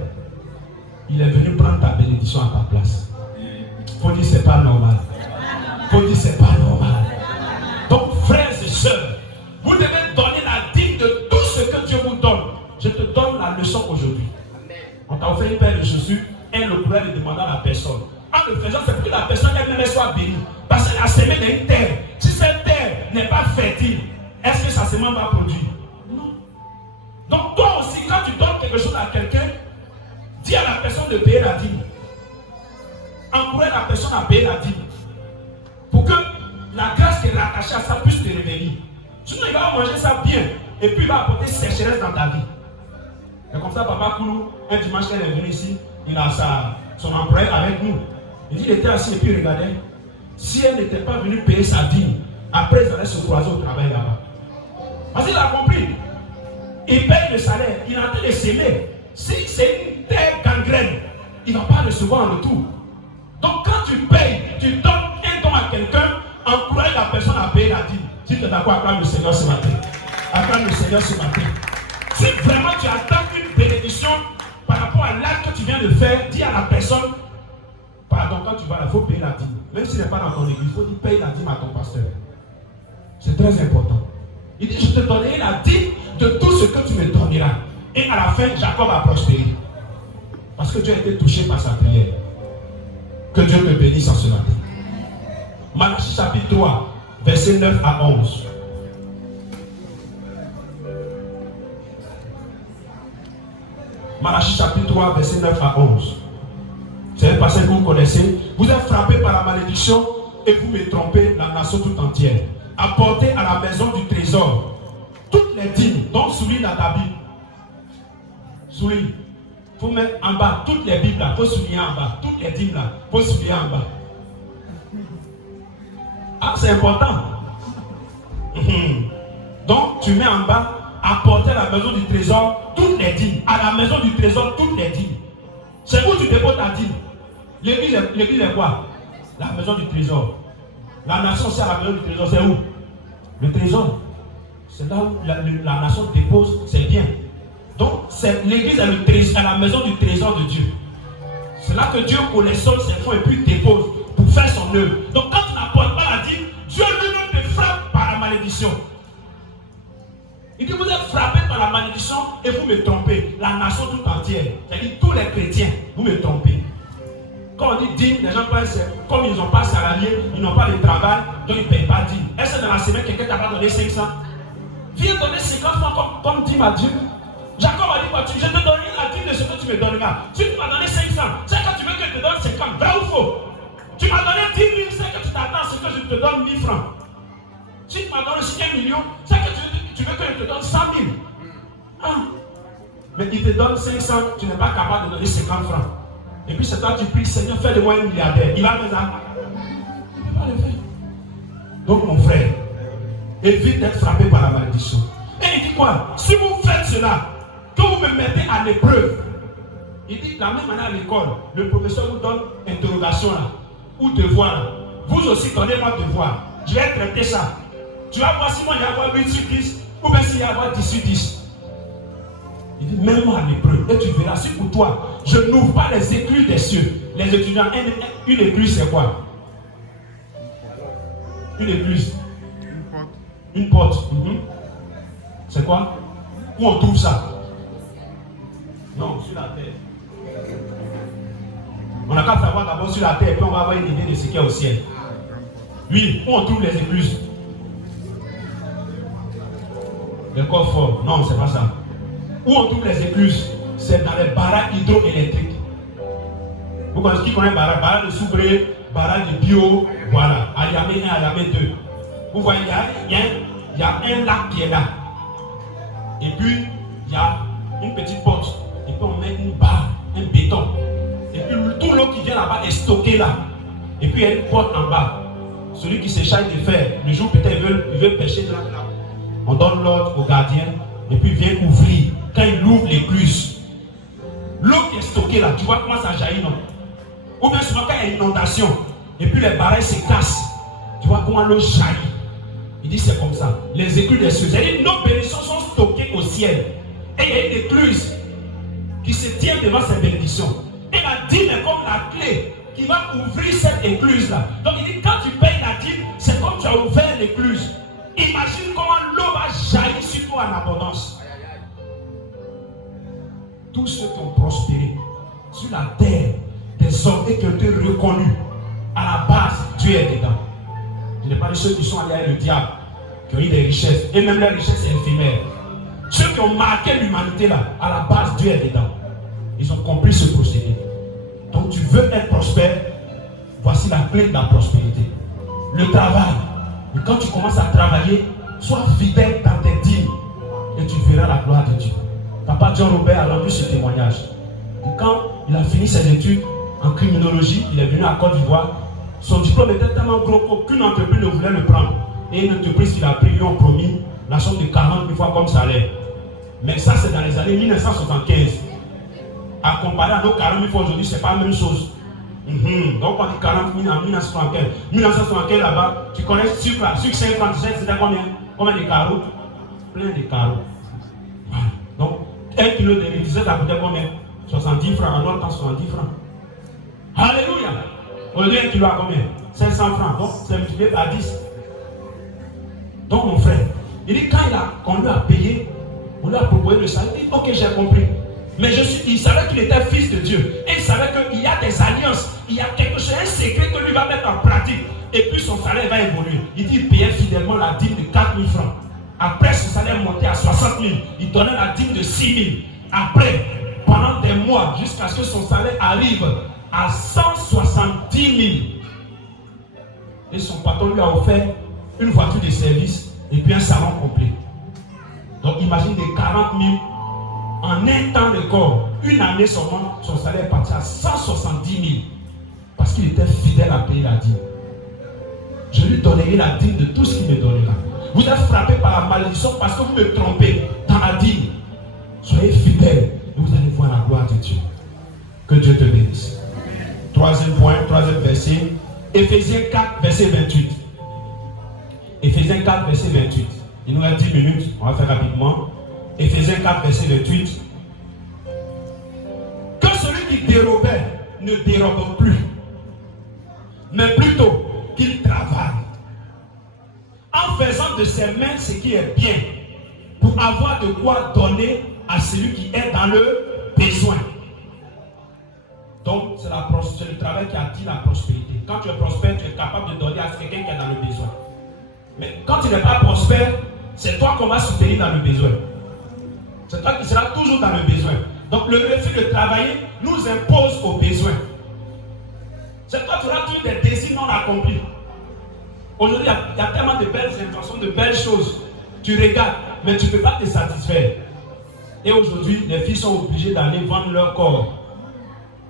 il est venu prendre ta bénédiction à ta place. Faut dire c'est pas normal. Faut dire c'est pas normal. Donc frères et sœurs, vous devez donner la dîme de tout ce que Dieu vous donne. Je te donne la leçon aujourd'hui. On t'a offert une paire de chaussures, elle le pourrait le demander à la personne. En le faisant, c'est pour que la personne elle-même soit bénie. Parce qu'elle a semé dans une terre. Si cette terre n'est pas fertile, est-ce que sa semence va produire? Non. Donc toi aussi, quand tu donnes quelque chose à quelqu'un, dis à la personne de payer la dîme. Encourage la personne à payer la dîme. Pour que la grâce qui est rattachée à ça puisse te revenir. Sinon, il va manger ça bien. Et puis il va apporter sécheresse dans ta vie. Et comme ça, Papa Koulou, un dimanche, quand il est venu ici, il a son employé avec nous. Il dit, il était assis et puis il regardait. Si elle n'était pas venue payer sa dîme, après ils allaient se croiser au travail là-bas. Parce qu'il a compris. Il paye le salaire, il est en train de s'aimer. Si c'est une terre gangrène, il ne va pas recevoir en retour. Donc quand tu payes, tu donnes un don à quelqu'un, encourage la personne à payer la dîme. Si tu es d'accord, acclame le Seigneur ce matin. Acclame le Seigneur ce matin. Si vraiment tu attends une bénédiction par rapport à l'acte que tu viens de faire, dis à la personne, pardon, quand tu vas là, il faut payer la dîme. Même s'il n'est pas dans ton église, il faut dire paye la dîme à ton pasteur. C'est très important. Il dit, je te donnerai la dîme de tout ce que tu me donneras. Et à la fin, Jacob a prospéré. Parce que Dieu a été touché par sa prière. Que Dieu te bénisse en ce matin. Malachie chapitre 3, versets 9 à 11. Malachie chapitre 3, verset 9 à 11. C'est un passage que vous connaissez. Vous êtes frappés par la malédiction et vous me trompez la nation tout entière. Apportez à la maison du trésor toutes les dîmes. Donc souligne dans ta Bible. Souligne. Il faut mettre en bas toutes les Bibles là. Il faut souligner en bas. Toutes les dîmes là. Il faut souligner en bas. Ah, c'est important. Donc tu mets en bas. Apporter à la maison du trésor toutes les dîmes. À la maison du trésor toutes les dîmes. C'est où tu déposes ta dîme. L'église est quoi? La maison du trésor. La nation c'est à la maison du trésor. C'est où? Le trésor. C'est là où la nation dépose ses biens. Donc l'église est le trésor, à la maison du trésor de Dieu. C'est là que Dieu collectionne ses fonds et puis dépose pour faire son œuvre. Donc quand tu n'apportes pas la dîme, Dieu lui-même te frappe par la malédiction. Il dit, vous êtes frappés par la malédiction et vous me trompez. La nation tout entière, c'est-à-dire tous les chrétiens, vous me trompez. Quand on dit dîme, les gens pensent, comme ils n'ont pas salarié, ils n'ont pas de travail, donc ils ne payent pas dîme. Est-ce que dans la semaine, quelqu'un t'a pas donné 500? Viens donner 50 francs comme dîme à Dieu. Jacob a dit, je te donnerai la dîme de ce que tu me donneras. Si tu m'as donné 500, c'est quand tu veux que je te donne 50, vrai ou faux? Tu m'as donné 10 000, c'est que tu t'attends à ce que je te donne 1000 francs. Si tu m'as donné 1 million, c'est que tu veux que je te donne 100 000. Ah. Mais il te donne 500, tu n'es pas capable de donner 50 francs. Et puis c'est toi qui pries, Seigneur, fais de moi un milliardaire. Il va faire ça. Il va le faire. Donc mon frère, évite d'être frappé par la malédiction. Et il dit quoi? Si vous faites cela, que vous me mettez à l'épreuve. Il dit, de la même manière à l'école, le professeur vous donne interrogation là, ou devoir là. Vous aussi donnez-moi devoir. Je vais traiter ça. Tu vas voir si moi il va y avoir 8 sur 10 ou bien s'il va y avoir 10 sur 10. Il dit, mets-moi à l'épreuve et tu verras si pour toi, je n'ouvre pas les écluses des cieux. Les étudiants, une écluse c'est quoi? Une écluse. Une porte. C'est quoi? Où on trouve ça? Non, sur la terre. On n'a qu'à savoir d'abord sur la terre, puis on va avoir une idée de ce qu'il y a au ciel. Oui, où on trouve les écluses? Les coffres. Non, c'est pas ça. Où on trouve les écluses? C'est dans les barrages hydroélectriques. Vous connaissez qui connaît barrage? Barrage de Soubré, barrage de Bio, voilà. À Yamé 1, à Yamé 2. Vous voyez, il y a un lac qui est là. Et puis, il y a une petite porte. Et puis, on met une barre, un béton. Et puis, tout l'eau qui vient là-bas est stocké là. Et puis, il y a une porte en bas. Celui qui se charge de faire, le jour peut-être il veut pêcher de là. On donne l'ordre au gardien. Et puis, il vient ouvrir. Quand il ouvre l'écluse, l'eau qui est stockée là, tu vois comment ça jaillit, non? Ou bien souvent, quand il y a une inondation, et puis les barrages se cassent, tu vois comment l'eau jaillit. Il dit c'est comme ça. Les écluses des cieux. C'est-à-dire nos bénédictions sont stockées au ciel. Et il y a une écluse qui se tient devant cette bénédiction. Et la dîme est comme la clé qui va ouvrir cette écluse-là. Donc il dit quand tu payes la dîme, c'est comme tu as ouvert l'écluse. Imagine comment l'eau va jaillir sur toi en abondance. Tous ceux qui ont prospéré sur la terre des hommes et qui ont été reconnus, à la base, Dieu est dedans. Je n'ai pas de ceux qui sont allés avec le diable, qui ont eu des richesses, et même la richesse est éphémère. Ceux qui ont marqué l'humanité là, à la base, Dieu est dedans. Ils ont compris ce procédé. Donc tu veux être prospère, voici la clé de la prospérité. Le travail. Et quand tu commences à travailler, sois fidèle dans tes dîmes et tu verras la gloire de Dieu. Papa John Robert a rendu ce témoignage. Et quand il a fini ses études en criminologie, il est venu à Côte d'Ivoire. Son diplôme était tellement gros qu'aucune entreprise ne voulait le prendre. Et une entreprise qu'il a pris lui ont promis la somme de 40 000 fois comme salaire. Mais ça, c'est dans les années 1975. À comparer à nos 40 000 fois aujourd'hui, ce n'est pas la même chose. Donc, on dit 40 000 en 1975. 1975 là-bas, tu connais sucre là, sucre 5 francs, c'était combien? Combien de carreaux? Plein de carreaux. Voilà. Donc, 1 kilo de riz, ça coûtait combien? 70 francs, en notre temps 70 francs. Alléluia! Aujourd'hui, 1 kilo à combien? 500 francs. Donc, c'est multiplié par 10. Donc, mon frère, il dit quand on lui a payé, on lui a proposé le salaire, il dit ok, j'ai compris. Mais il savait qu'il était fils de Dieu. Et il savait qu'il y a des alliances. Il y a quelque chose, un secret que lui va mettre en pratique. Et puis son salaire va évoluer. Il dit, il payait fidèlement la dîme de 4 000 francs. Après, son salaire montait à 60 000. Il donnait la dîme de 6 000. Après, pendant des mois, jusqu'à ce que son salaire arrive à 170 000. Et son patron lui a offert une voiture de service et puis un salon complet. Donc imagine des 40 000 en un temps de corps. Une année seulement, son salaire est parti à 170 000. Parce qu'il était fidèle à payer la dîme. Je lui donnerai la dîme de tout ce qu'il me donnera. Vous êtes frappé par la malédiction parce que vous me trompez dans la dîme. Soyez fidèles et vous allez voir la gloire de Dieu. Que Dieu te bénisse. Troisième point, troisième verset. Éphésiens 4, verset 28. Éphésiens 4, verset 28. Il nous reste 10 minutes, on va faire rapidement. Éphésiens 4, verset 28. Que celui qui dérobait ne dérobe plus, mais plutôt qu'il travaille, en faisant de ses mains ce qui est bien, pour avoir de quoi donner à celui qui est dans le besoin. Donc, c'est le travail qui attire la prospérité. Quand tu es prospère, tu es capable de donner à quelqu'un qui est dans le besoin. Mais quand tu n'es pas prospère, c'est toi qu'on va soutenir dans le besoin. C'est toi qui seras toujours dans le besoin. Donc, le refus de travailler nous impose au besoin. C'est toi qui auras toujours des désirs non accomplis. Aujourd'hui, il y a tellement de belles intentions, de belles choses. Tu regardes, mais tu ne peux pas te satisfaire. Et aujourd'hui, les filles sont obligées d'aller vendre leur corps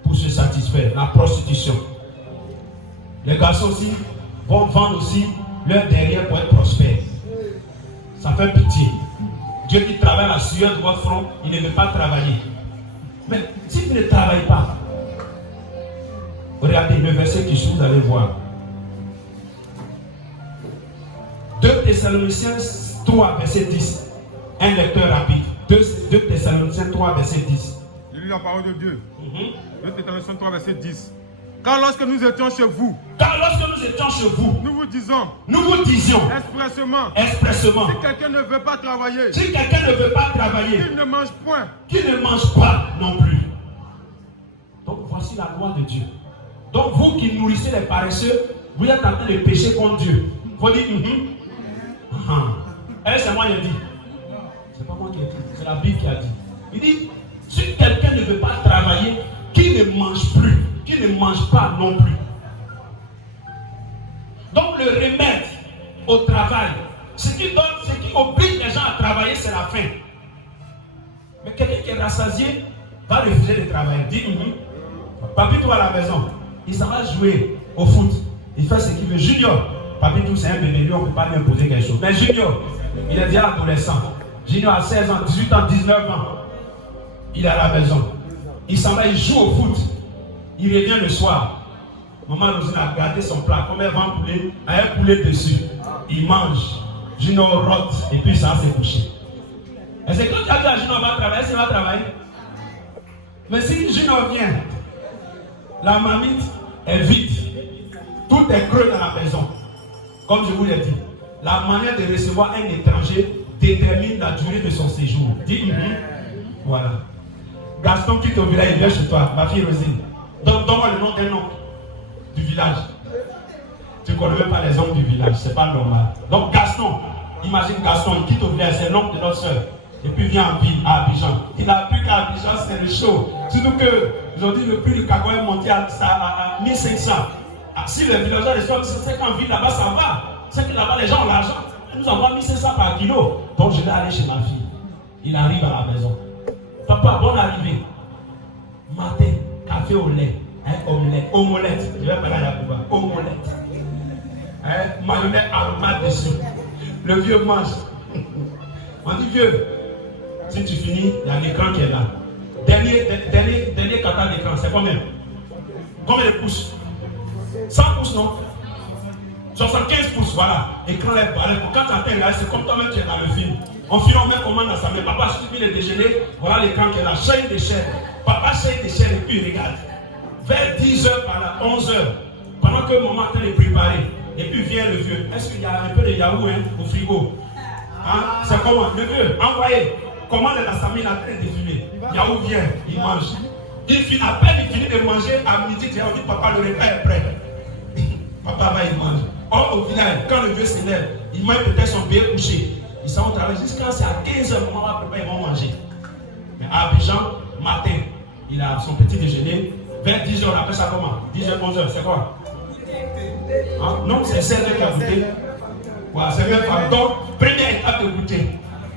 pour se satisfaire. La prostitution. Les garçons aussi vont vendre aussi leur derrière pour être prospères. Ça fait pitié. Dieu qui travaille la sueur de votre front, il ne veut pas travailler. Mais si vous ne travaillez pas, regardez le verset qui suit, vous allez voir. 2 Thessaloniciens 3, verset 10. Un lecteur rapide. 2 Thessaloniciens 3, verset 10. Je lis la parole de Dieu. 2 Thessaloniciens 3, verset 10. Car lorsque nous étions chez vous, nous vous disions expressement, si quelqu'un ne veut pas travailler, qu'il ne mange point, qu'il ne mange pas non plus. Donc voici la loi de Dieu. Donc vous qui nourrissez les paresseux, vous êtes en train de pécher contre Dieu. Vous dites, c'est moi qui ai dit. C'est pas moi qui ai dit, c'est la Bible qui a dit. Il dit, si quelqu'un ne veut pas travailler, qu'il ne mange plus, qu'il ne mange pas non plus. Donc le remède au travail, ce qui oblige les gens à travailler, c'est la faim. Mais quelqu'un qui est rassasié va refuser de travailler. Dit, Papi, toi à la maison, il s'en va jouer au foot. Il fait ce qu'il veut. Junior, Papi, tout c'est un bébé, lui on ne peut pas lui imposer quelque chose. Mais Junior, il est déjà adolescent. Junior a 16 ans, 18 ans, 19 ans. Il est à la maison. Il s'en va, il joue au foot. Il revient le soir. Maman Rosine a gardé son plat. Comme elle vend un poulet, elle a un poulet dessus. Il mange. Junior rote et puis ça va se coucher. Et c'est quand tu as dit à Junior va travailler, c'est va travailler. Mais si Junior vient, la mamite est vide. Tout est creux dans la maison. Comme je vous l'ai dit, la manière de recevoir un étranger détermine la durée de son séjour. Dis voilà. Gaston quitte au village, il vient chez toi, ma fille Rosine. Donne-moi le nom d'un oncle du village. Tu ne connais même pas les oncles du village, c'est pas normal. Donc Gaston, imagine Gaston, il quitte au village, c'est l'oncle de notre soeur. Et puis vient en ville, à Abidjan. Il n'a plus qu'à Abidjan, c'est le show. Surtout que aujourd'hui, le prix du cacao est monté à 1500. Si les villageois reçoivent, c'est qu'en ville là-bas, ça va. C'est que là-bas, les gens ont l'argent. Ils nous envoient 1500 par kilo. Donc je vais aller chez ma fille. Il arrive à la maison. Papa, bonne arrivée. Matin, café au lait. Omelette. Je vais parler à la pouba. Omelette. Mayonnaise aromate dessus. Le vieux mange. On dit vieux, si tu finis, il y a l'écran qui est là. Dernier quart d'écran, c'est combien? Combien de pouces? 100 pouces, non? 75 pouces, voilà. Écran est balai. Quand tu atteins là, c'est comme toi-même tu es dans le film. On finit, on met commande à sa main. Papa, si tu finis le déjeuner, voilà l'écran qui est là. Chaîne de chair. Papa, chaîne de chair et puis il regarde. Vers 10h, par là, 11h, pendant que maman est en train de préparer, et puis vient le vieux. Est-ce qu'il y a un peu de yaourt au frigo? C'est comment? Le vieux, envoyez. Commande la famille en train de fumer. Yahoo vient, il mange. À peine il finit de manger, à midi, on dit papa, le repas est prêt. Papa va, il mange. Or, au final, quand le vieux s'élève, il mange peut-être son bébé couché. Ils sont au travail jusqu'à c'est à 15h, maman, papa, ils vont manger. Mais à Abidjan, matin, il a son petit déjeuner. Vers 10h, on appelle ça comment? 10h, 11h, c'est quoi? Hein? Non, c'est 16h qu'il a goûté. Voilà, c'est même pas. Donc, première étape de goûter.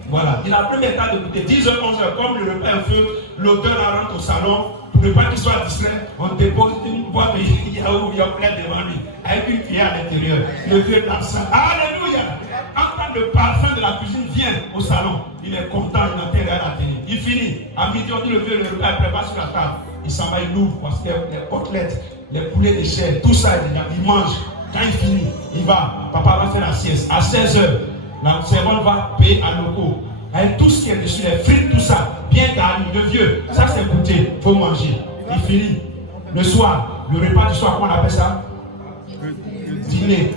Voilà, il a la première étape de goûter. 10h, 11h, comme le repas est un feu, l'auteur rentre au salon. Pour ne pas qu'il soit distrait, on dépose une boîte de yaourt plein devant lui, avec une cuillère à l'intérieur. Le vieux dans ça. Alléluia! Quand le parfum de la cuisine vient au salon, il est content, il entend la télé. Il finit. À midi, on dit le vieux, le repas est préparé sur la table. Il s'en va, il l'ouvre, parce que les côtelettes, les poulets de chair, tout ça, il mange. Quand il finit, il va. Papa va faire la sieste. À 16h, la servante va payer à locaux. Avec tout ce qui est dessus, les frites, tout ça, bien garni, le vieux, ça c'est goûté, il faut manger. Il finit. Le soir, le repas du soir, comment on appelle ça? Dîner.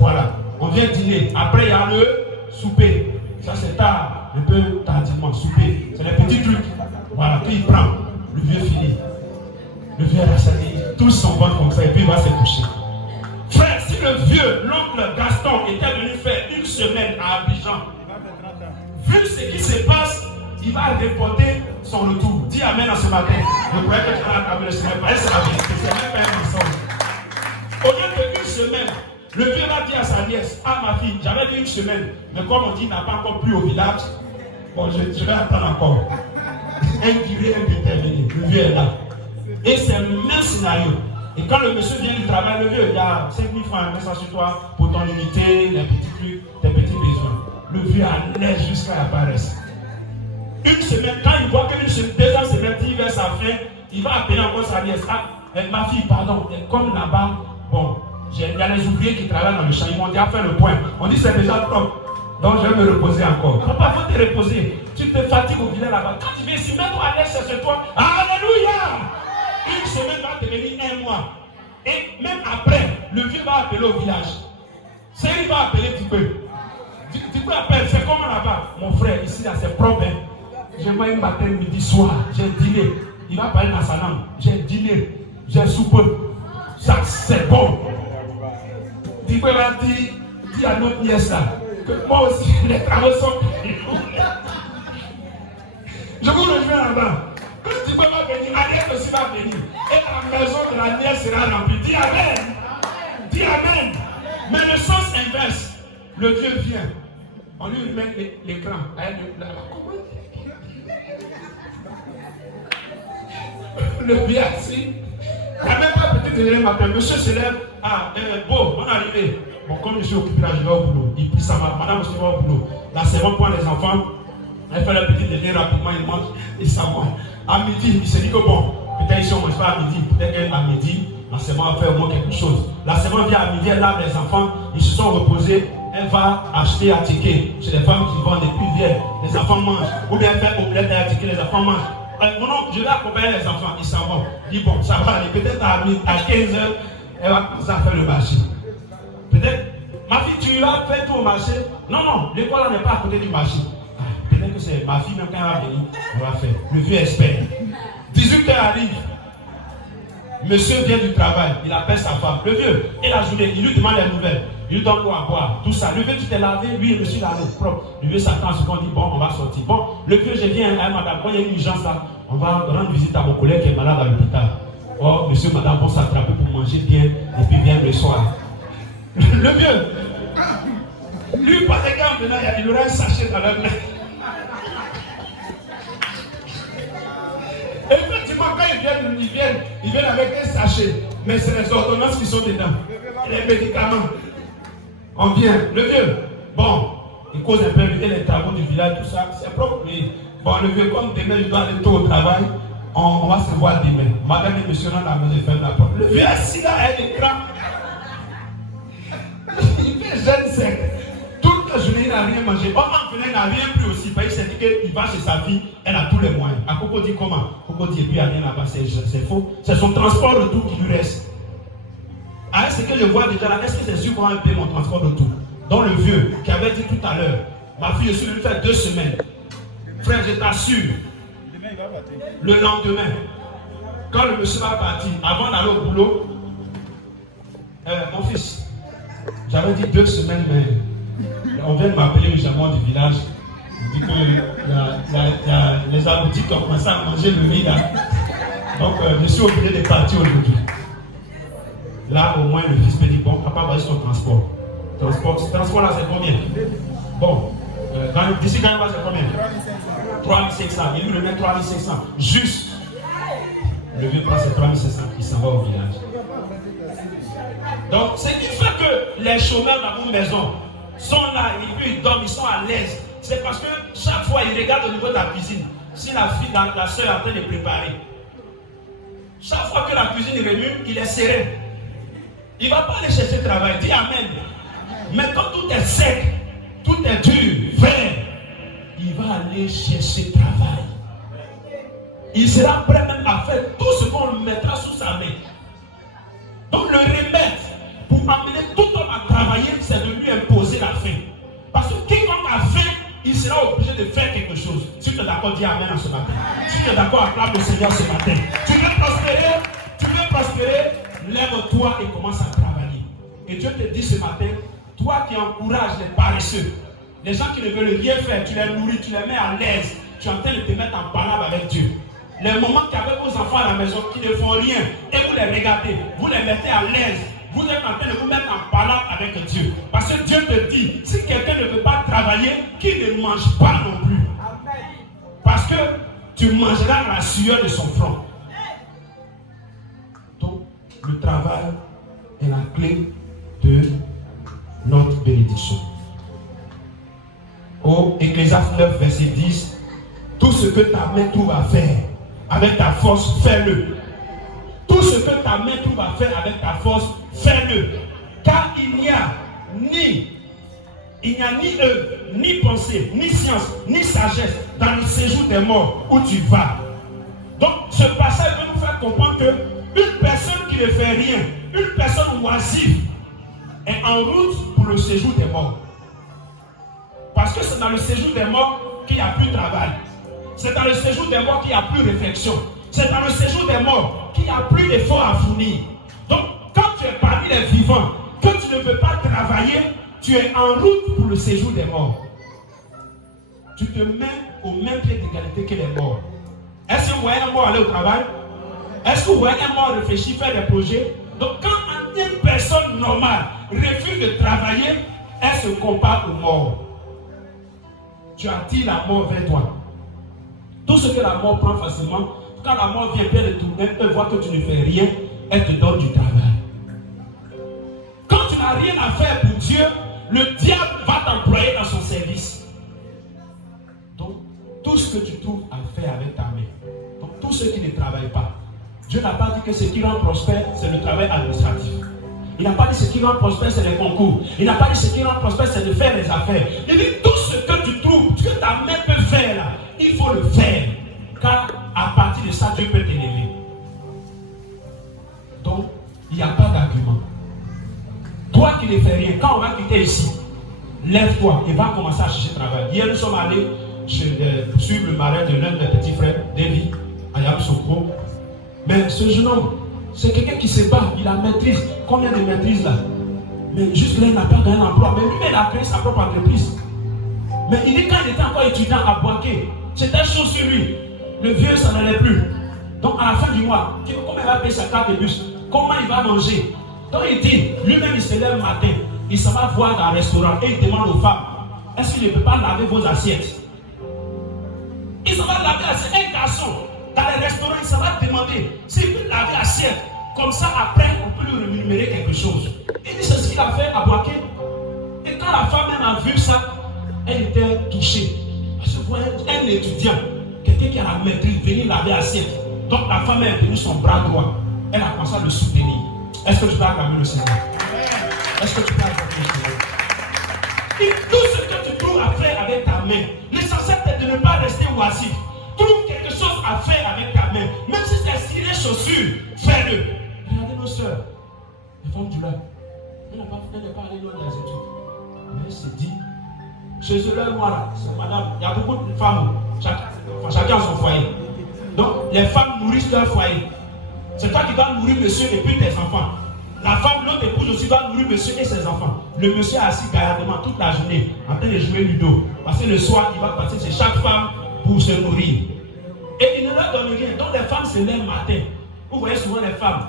Voilà. On vient dîner. Après, il y a le souper. Ça c'est tard, un peu tardivement, souper. C'est les petits trucs. Voilà, puis il prend. Le vieux finit. Le vieux reste, tous son ventre comme ça, et puis il va se coucher. Frère, si le vieux, l'oncle Gaston, était venu faire une semaine à Abidjan, vu ce qui se passe, il va reporter son retour. Dis amen en ce matin. Je crois que tu as la table, c'est la vérité, c'est même pas un mensonge. Au lieu d'une semaine, le vieux va dire à sa nièce, ah ma fille, j'avais dit une semaine, mais comme on dit, il n'a pas encore plu au village, bon, je vais attendre encore. Un durée indéterminée, le vieux est là. Et c'est le même scénario. Et quand le monsieur vient du travail, le vieux, il y a 5 000 francs, mets ça sur toi pour ton unité, les petits trucs, tes petits besoins. Le vieux a l'aise jusqu'à la paresse. Une semaine, quand il voit que deuxième semaine, il vers sa fin, il va appeler encore sa nièce. Ah, ma fille, pardon, comme là-bas, bon, il y a les ouvriers qui travaillent dans le champ, ils m'ont déjà fait le point. On dit c'est déjà top. Donc je vais me reposer encore. Papa, il faut te reposer. Tu te fatigues au village là-bas. Quand tu viens ici, mets-toi à l'aise chez toi. Alléluia! Une semaine va devenir un mois. Et même après, le vieux va appeler au village. C'est il va appeler Tipé. Tipé appelle, c'est comment là-bas? Mon frère, ici là, c'est propre. Hein? J'ai mangé matin, midi, soir. J'ai dîné. Il va parler dans sa langue. J'ai dîné. J'ai soupé. Ça, c'est bon. Tipé va dire à notre nièce là que moi aussi, les travaux sont. Je vous rejoins là-bas. Quand Tipé va venir, Ariel aussi va venir. Et la maison de la nièce sera remplie. Dis amen. Dis amen. Mais le sens inverse. Le vieux vient. On lui met l'écran. Le vieux assis. Il n'y a même pas petit déjeuner matin. Monsieur se lève. Ah, bon, on est arrivé. Bon, comme je suis occupé là, je vais au boulot. Il prie sa main. Madame aussi va au boulot. La servante prend les enfants. Elle fait le petit déjeuner rapidement. Il mange. Il s'en va. À midi, il se dit que bon, peut-être ici on ne mange pas à midi. Peut-être qu'à midi, la servante va faire au moins quelque chose. La servante vient à midi, elle lave les enfants. Ils se sont reposés. Elle va acheter à ticket chez les femmes qui vendent des plus vieilles. Les enfants mangent. Ou bien elle fait omelette à ticket, les enfants mangent. Mon oncle, je vais accompagner les enfants. Ils s'en vont. Il dit bon, ça va aller. Peut-être à 15h, elle va commencer à faire le marché. Peut-être, ma fille, tu vas faire tout au marché. Non, l'école n'est pas à côté du marché. Peut-être que c'est ma fille, même quand elle va venir, on va faire. Le vieux espère. 18h arrive. Monsieur vient du travail, il appelle sa femme. Le vieux, et la journée, il lui demande les nouvelles. Il lui donne quoi à boire, tout ça. Le vieux, tu t'es lavé, lui, je me suis lavé propre. Le vieux s'attend à ce qu'on dit, bon, on va sortir. Bon, le vieux, je viens, madame, quand il y a une urgence là, on va rendre visite à mon collègue qui est malade à l'hôpital. Oh, monsieur, madame, vont s'attraper pour manger bien, et puis vient le soir. Le vieux, lui, par exemple, maintenant, il aura un sachet dans leur main. Effectivement, quand ils viennent avec un sachet, mais c'est les ordonnances qui sont dedans, les médicaments. On vient, le vieux, bon, il cause un peu les travaux du village, tout ça, c'est propre. Mais bon, le vieux, comme demain, je dois aller tôt au travail, on va se voir demain. Madame et monsieur, on a besoin de faire la porte. Le vieux assis là, à l'écran. Il fait jeune sec. Toute la journée, il n'a rien mangé. Bon, en il n'a rien pris aussi. Parce qu'il s'est dit qu'il va chez sa fille, elle a tous les moyens. À Coco dit comment? Coco dit, et puis il n'y a rien là-bas, c'est faux. C'est son transport de tout qui lui reste. Ah, ce que je vois déjà là, est-ce que c'est sûr qu'on va payer mon transport de tout? Donc le vieux qui avait dit tout à l'heure, ma fille, je suis venu faire 2 semaines. Frère, je t'assure, Le lendemain, quand le monsieur va partir, avant d'aller au boulot, mon fils, j'avais dit 2 semaines, mais on vient de m'appeler légèrement du village. Il dit que les aboutis ont commencé à manger le riz là. Donc je suis obligé de partir aujourd'hui. Là, au moins, le fils me dit, bon, papa, voici ton transport. Ce transport là, c'est combien? Bon, d'ici quand il va, c'est combien? 3500. Il lui remet 3500. Juste. Le vieux prend ses 3500, il s'en va au village. Donc, ce qui fait que les chômeurs dans une maison sont là, ils dorment, ils sont à l'aise. C'est parce que chaque fois, ils regardent au niveau de la cuisine. Si la fille, la soeur est en train de préparer. Chaque fois que la cuisine remue, il est serein. Il ne va pas aller chercher le travail. Dis Amen. Mais quand tout est sec, tout est dur, vert, il va aller chercher le travail. Il sera prêt même à faire tout ce qu'on lui mettra sous sa main. Donc le remède pour amener tout homme à travailler, c'est de lui imposer la faim. Parce que quiconque a faim, il sera obligé de faire quelque chose. Si tu es d'accord, dis Amen en ce matin. Si tu es d'accord, acclame le Seigneur ce matin. Tu veux prospérer, lève-toi et commence à travailler. Et Dieu te dit ce matin, toi qui encourages les paresseux, les gens qui ne veulent rien faire, tu les nourris, tu les mets à l'aise, tu es en train de te mettre en palabre avec Dieu. Les moments qu'avec vos enfants à la maison qui ne font rien et vous les regardez, vous les mettez à l'aise, vous êtes en train de vous mettre en palabre avec Dieu. Parce que Dieu te dit, si quelqu'un ne veut pas travailler, qu'il ne mange pas non plus. Parce que tu mangeras la sueur de son front. Donc, le travail est la clé de notre bénédiction. Au Ecclésiaste 9, verset 10, tout ce que ta main trouve à faire, avec ta force, fais-le. Tout ce que ta main trouve à faire avec ta force, fais-le. Car il n'y a ni œuvre, ni pensée, ni science, ni sagesse dans le séjour des morts où tu vas. Donc ce passage veut nous faire comprendre que une personne qui ne fait rien, une personne oisive, est en route pour le séjour des morts. Parce que c'est dans le séjour des morts qu'il n'y a plus de travail. C'est dans le séjour des morts qu'il n'y a plus de réflexion. C'est dans le séjour des morts qu'il n'y a plus d'efforts à fournir. Donc, quand tu es parmi les vivants, que tu ne veux pas travailler, tu es en route pour le séjour des morts. Tu te mets au même pied d'égalité que les morts. Est-ce que vous voyez un mort aller au travail? Est-ce que vous voyez un mort réfléchir, faire des projets? Donc, quand une personne normale refuse de travailler, elle se compare aux morts. Tu attires la mort vers toi. Tout ce que la mort prend facilement, quand la mort vient faire le tourner, elle voit que tu ne fais rien, elle te donne du travail. Quand tu n'as rien à faire pour Dieu, le diable va t'employer dans son service. Donc, tout ce que tu trouves à faire avec ta main, donc tous ceux qui ne travaillent pas, Dieu n'a pas dit que ce qui rend prospère, c'est le travail administratif. Il n'a pas dit ce qui rend prospère, c'est les concours. Il n'a pas dit ce qui rend prospère, c'est de faire les affaires. Il dit tout ce que tu trouves, ce que ta main peut faire là, il faut le faire. Car à partir de ça, Dieu peut t'élever. Donc, il n'y a pas d'argument. Toi qui ne fais rien, quand on va quitter ici, lève-toi et va commencer à chercher travail. Hier, nous sommes allés suivre le mariage de l'un de mes petits frères, David, à Yamoussoukro. Mais ce jeune homme, c'est quelqu'un qui se bat, il a maîtrise. Combien de maîtrises là? Mais juste là, il n'a pas gagné un emploi. Mais lui, il a créé sa propre entreprise. Mais il dit quand il était encore étudiant à Boaké, c'était chaud sur lui. Le vieux, ça n'allait plus. Donc à la fin du mois, comment il va payer sa carte de bus? Comment il va manger? Donc il dit, lui-même il se lève le matin, il s'en va voir dans un restaurant et il demande aux femmes, est-ce qu'il ne peut pas laver vos assiettes? Il s'en va laver l'assiette. Un garçon, dans les restaurants, il s'en va demander s'il peut laver l'assiette. Comme ça, après, on peut lui rémunérer quelque chose. Il dit, c'est ce qu'il a fait à Boaké. Et quand la femme même a vu ça, elle était touchée. Parce que vous voyez, un étudiant, quelqu'un qui a la maîtrise, venir laver l'assiette. Donc la femme a tenu son bras droit. Elle a commencé à le soutenir. Est-ce que tu peux acclamer le Seigneur? Est-ce que tu peux acclamer le Seigneur? Et tout ce que tu trouves à faire avec ta main, l'essentiel est de ne pas rester oisif. Trouve quelque chose à faire avec ta main. Même si c'est cirer les chaussures, fais-le. Regardez nos soeurs, les femmes du lac. Elle n'est pas allée loin des études. Mais elle s'est dit, chez eux, là, moi, là, madame, il y a beaucoup de femmes, chacun a son foyer. les femmes nourrissent leur foyer. C'est toi qui vas nourrir monsieur et puis tes enfants. La femme, l'autre épouse aussi va nourrir monsieur et ses enfants. Le monsieur est assis gaillardement toute la journée en train de jouer ludo. Parce que le soir, il va passer chez chaque femme pour se nourrir. Et il ne leur donne rien. Donc les femmes se lèvent matin. Vous voyez souvent les femmes.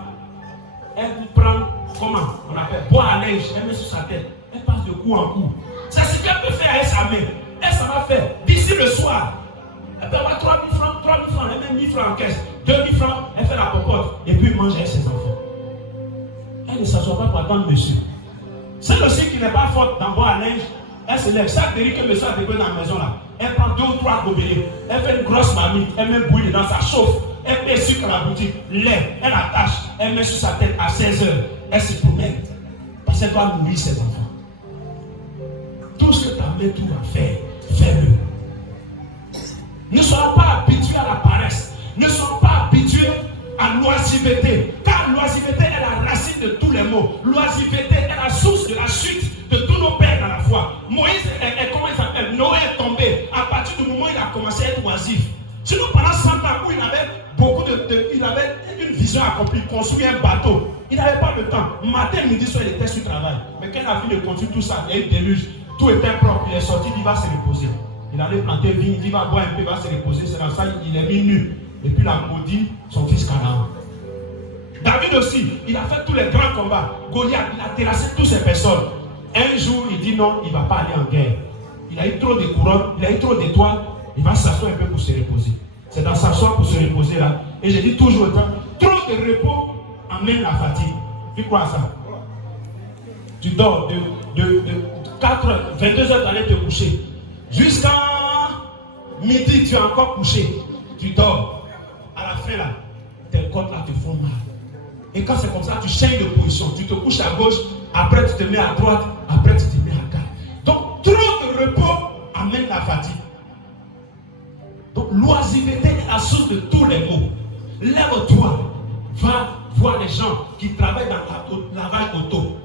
Elles vous prennent, comment on appelle, bois à neige, elle met sur sa tête. Elle passe de coup en coup. C'est ce qu'elle peut faire avec sa main. Elle, ça va faire. D'ici le soir, elle peut avoir 3 000 francs, elle met 1 000 francs en caisse. 2 000 francs, elle fait la popote. Et puis mange avec ses enfants. Elle ne s'assoit pas pour attendre monsieur. Celle aussi qui n'est pas forte dans bois à neige, elle se lève. Chaque délit que monsieur a déposé dans la maison là, elle prend 2 ou 3 gobelets. Elle fait une grosse marmite, elle met bouillie dedans, ça chauffe. Elle met sucre à la boutique, lait, elle attache, elle met sur sa tête à 16 h. Elle se promène. Parce qu'elle doit nourrir ses enfants. Tout ce que ta main va faire, fais-le. Ne soyons pas habitués à la paresse. Ne soyons pas habitués à l'oisiveté. Car l'oisiveté est la racine de tous les maux. L'oisiveté est la source de la chute de tous nos pères dans la foi. Moïse, comment il s'appelle? Noé est tombé à partir du moment où il a commencé à être oisif. Sinon, pendant 100 ans où il avait il avait une vision accomplie, construire un bateau. Il n'avait pas le temps. Matin, midi, soir, il était sur le travail. Mais quand il a fini de construire tout ça, il y a eu déluge. Tout était propre. Il est sorti, il va se reposer. Il allait planter vigne, il va boire un peu, il va se reposer. C'est dans ça qu'il est mis nu. Et puis il a maudit son fils Canaan. David aussi, il a fait tous les grands combats. Goliath, il a terrassé toutes ces personnes. Un jour, il dit non, il ne va pas aller en guerre. Il a eu trop de couronnes, il a eu trop d'étoiles. Il va s'asseoir un peu pour se reposer. C'est dans s'asseoir pour se reposer là. Et je dis toujours autant, trop de repos amène la fatigue. Tu crois à ça? Tu dors de 4 h, 22 h d'aller te coucher. Jusqu'à midi, tu es encore couché. Tu dors. À la fin là, tes côtes là te font mal. Et quand c'est comme ça, tu changes de position. Tu te couches à gauche, après tu te mets à droite, après tu te mets à gauche. Donc trop de repos amène la fatigue. Donc l'oisiveté est la source de tous les maux. Lève-toi, va voir les gens qui travaillent dans le lavage auto.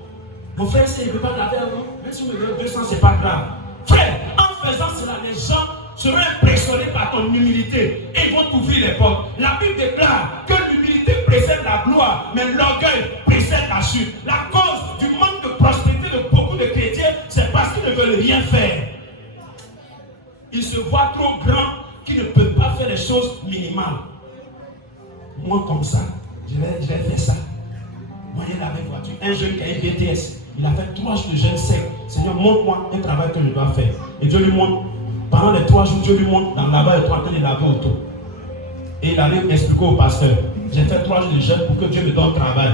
Mon frère, s'il ne veut pas laver avant, même si vous me donnez 200, ce n'est pas grave. Frère, en faisant cela, les gens seront impressionnés par ton humilité et ils vont t'ouvrir les portes. La Bible déclare que l'humilité précède la gloire, mais l'orgueil précède la chute. La cause du manque de prospérité de beaucoup de chrétiens, c'est parce qu'ils ne veulent rien faire. Ils se voient trop grands qui ne peuvent pas faire les choses minimales. Moi comme ça, je vais faire ça. Moi j'ai lavé voiture. Un jeune qui a eu BTS, il a fait 3 jours de jeûne sec. Seigneur, montre-moi un travail que je dois faire. Et Dieu lui montre, pendant les 3 jours, Dieu lui montre dans le lavage, en train de laver auto. Et il allait expliquer au pasteur, j'ai fait 3 jours de jeûne pour que Dieu me donne travail.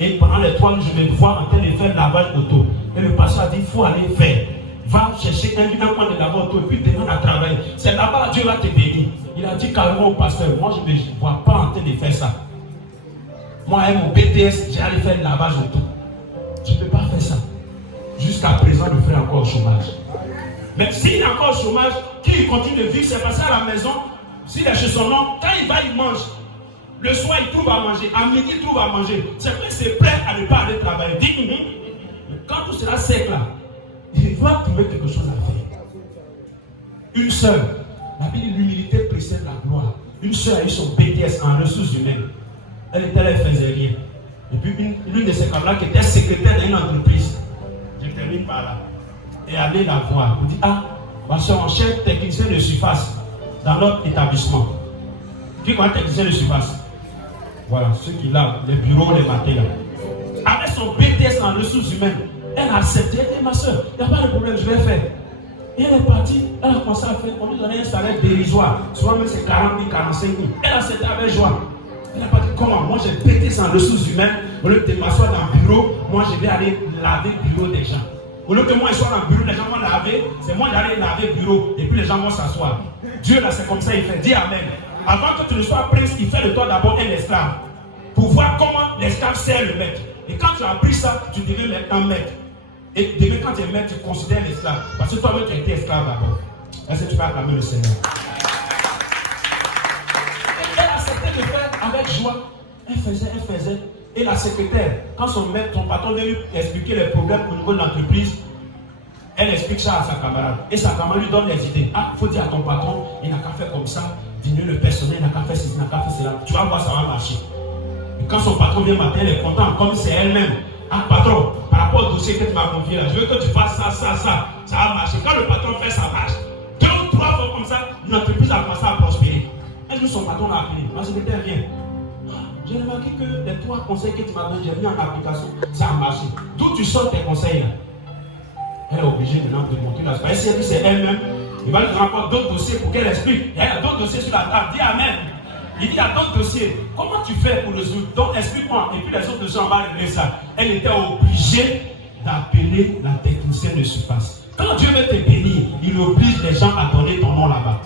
Et pendant les 3 jours, je vais voir en train de faire le lavage auto. Et le pasteur a dit, il faut aller faire. Va chercher un coin de lavage auto et puis demande à travailler. C'est là-bas Dieu va te bénir. Il a dit carrément au pasteur, moi je ne vois pas en train de faire ça. Moi avec mon BTS, j'ai allé faire le lavage auto. Je ne peux pas faire ça. Jusqu'à présent, le frère est encore au chômage. Mais s'il est encore au chômage, qu'il continue de vivre, c'est parce qu'à la maison, s'il est chez son oncle, quand il va, il mange. Le soir, il trouve à manger. À midi, il trouve à manger. C'est vrai, c'est prêt à ne pas aller travailler. Dis, quand tout sera sec là, il va trouver quelque chose à faire. Une sœur, la Bible dit l'humilité précède la gloire. Une sœur a eu son BTS en ressources humaines. Elle était là, elle faisait rien. Et puis l'une de ses camarades qui était secrétaire d'une entreprise, je termine par là, et allait la voir. Elle dit, ah, ma soeur en chef technicien de surface dans notre établissement. Qui connaît technicien de surface? Voilà, ceux qui là, les bureaux, les matins là. Avec son BTS en ressources humaines, elle a accepté, elle dit, ma soeur, il n'y a pas de problème, je vais faire. Et elle est partie, elle a commencé à faire, on lui donnait un salaire dérisoire, souvent même c'est 40 000, 45 000. Elle a accepté avec joie. Elle n'a pas dit comment, moi j'ai pété sans ressources humaines, au lieu de m'asseoir dans le bureau, moi je vais aller laver le bureau des gens. Au lieu que moi je sois dans le bureau, les gens vont laver, c'est moi d'aller laver le bureau et puis les gens vont s'asseoir. Dieu là c'est comme ça il fait, dis amen. Avant que tu ne sois prince, il fait de toi d'abord un esclave. Pour voir comment l'esclave sert le maître. Et quand tu as appris ça, tu deviens maintenant maître. Et demain quand tu es maître, tu considères l'esclave. Parce que toi-même tu as été esclave d'abord. Est-ce que tu peux acclamer le Seigneur? De faire avec joie, elle faisait. Et la secrétaire, quand son patron vient lui expliquer les problèmes au niveau de l'entreprise, elle explique ça à sa camarade. Et sa camarade lui donne les idées. Ah, il faut dire à ton patron, il n'a qu'à faire comme ça, diminuer le personnel, il n'a qu'à faire ceci, il n'a qu'à faire cela. vient matin, elle est contente, comme c'est elle-même. Ah, patron, par rapport au dossier que tu m'as confié là, je veux que tu fasses ça, ça va marcher. Quand le patron fait, ça marche. 2 ou 3 fois comme ça, l'entreprise a commencé à prospérer. Un jour, son patron l'a appelé. Ma secrétaire vient. J'ai remarqué que les 3 conseils que tu m'as donnés, j'ai mis en application, ça a marché. D'où tu sors tes conseils là? Elle est obligée maintenant de monter là. Si elle dit c'est elle-même, il va lui rendre d'autres dossiers pour qu'elle explique. Elle a d'autres dossiers sur la table. Dis Amen. Il dit il y a d'autres dossiers. Comment tu fais pour résoudre? Donc explique-moi. Et puis les autres dossiers, on va régler ça. Elle était obligée d'appeler la technicienne de surface. Quand Dieu veut te bénir, il oblige les gens à donner ton nom là-bas.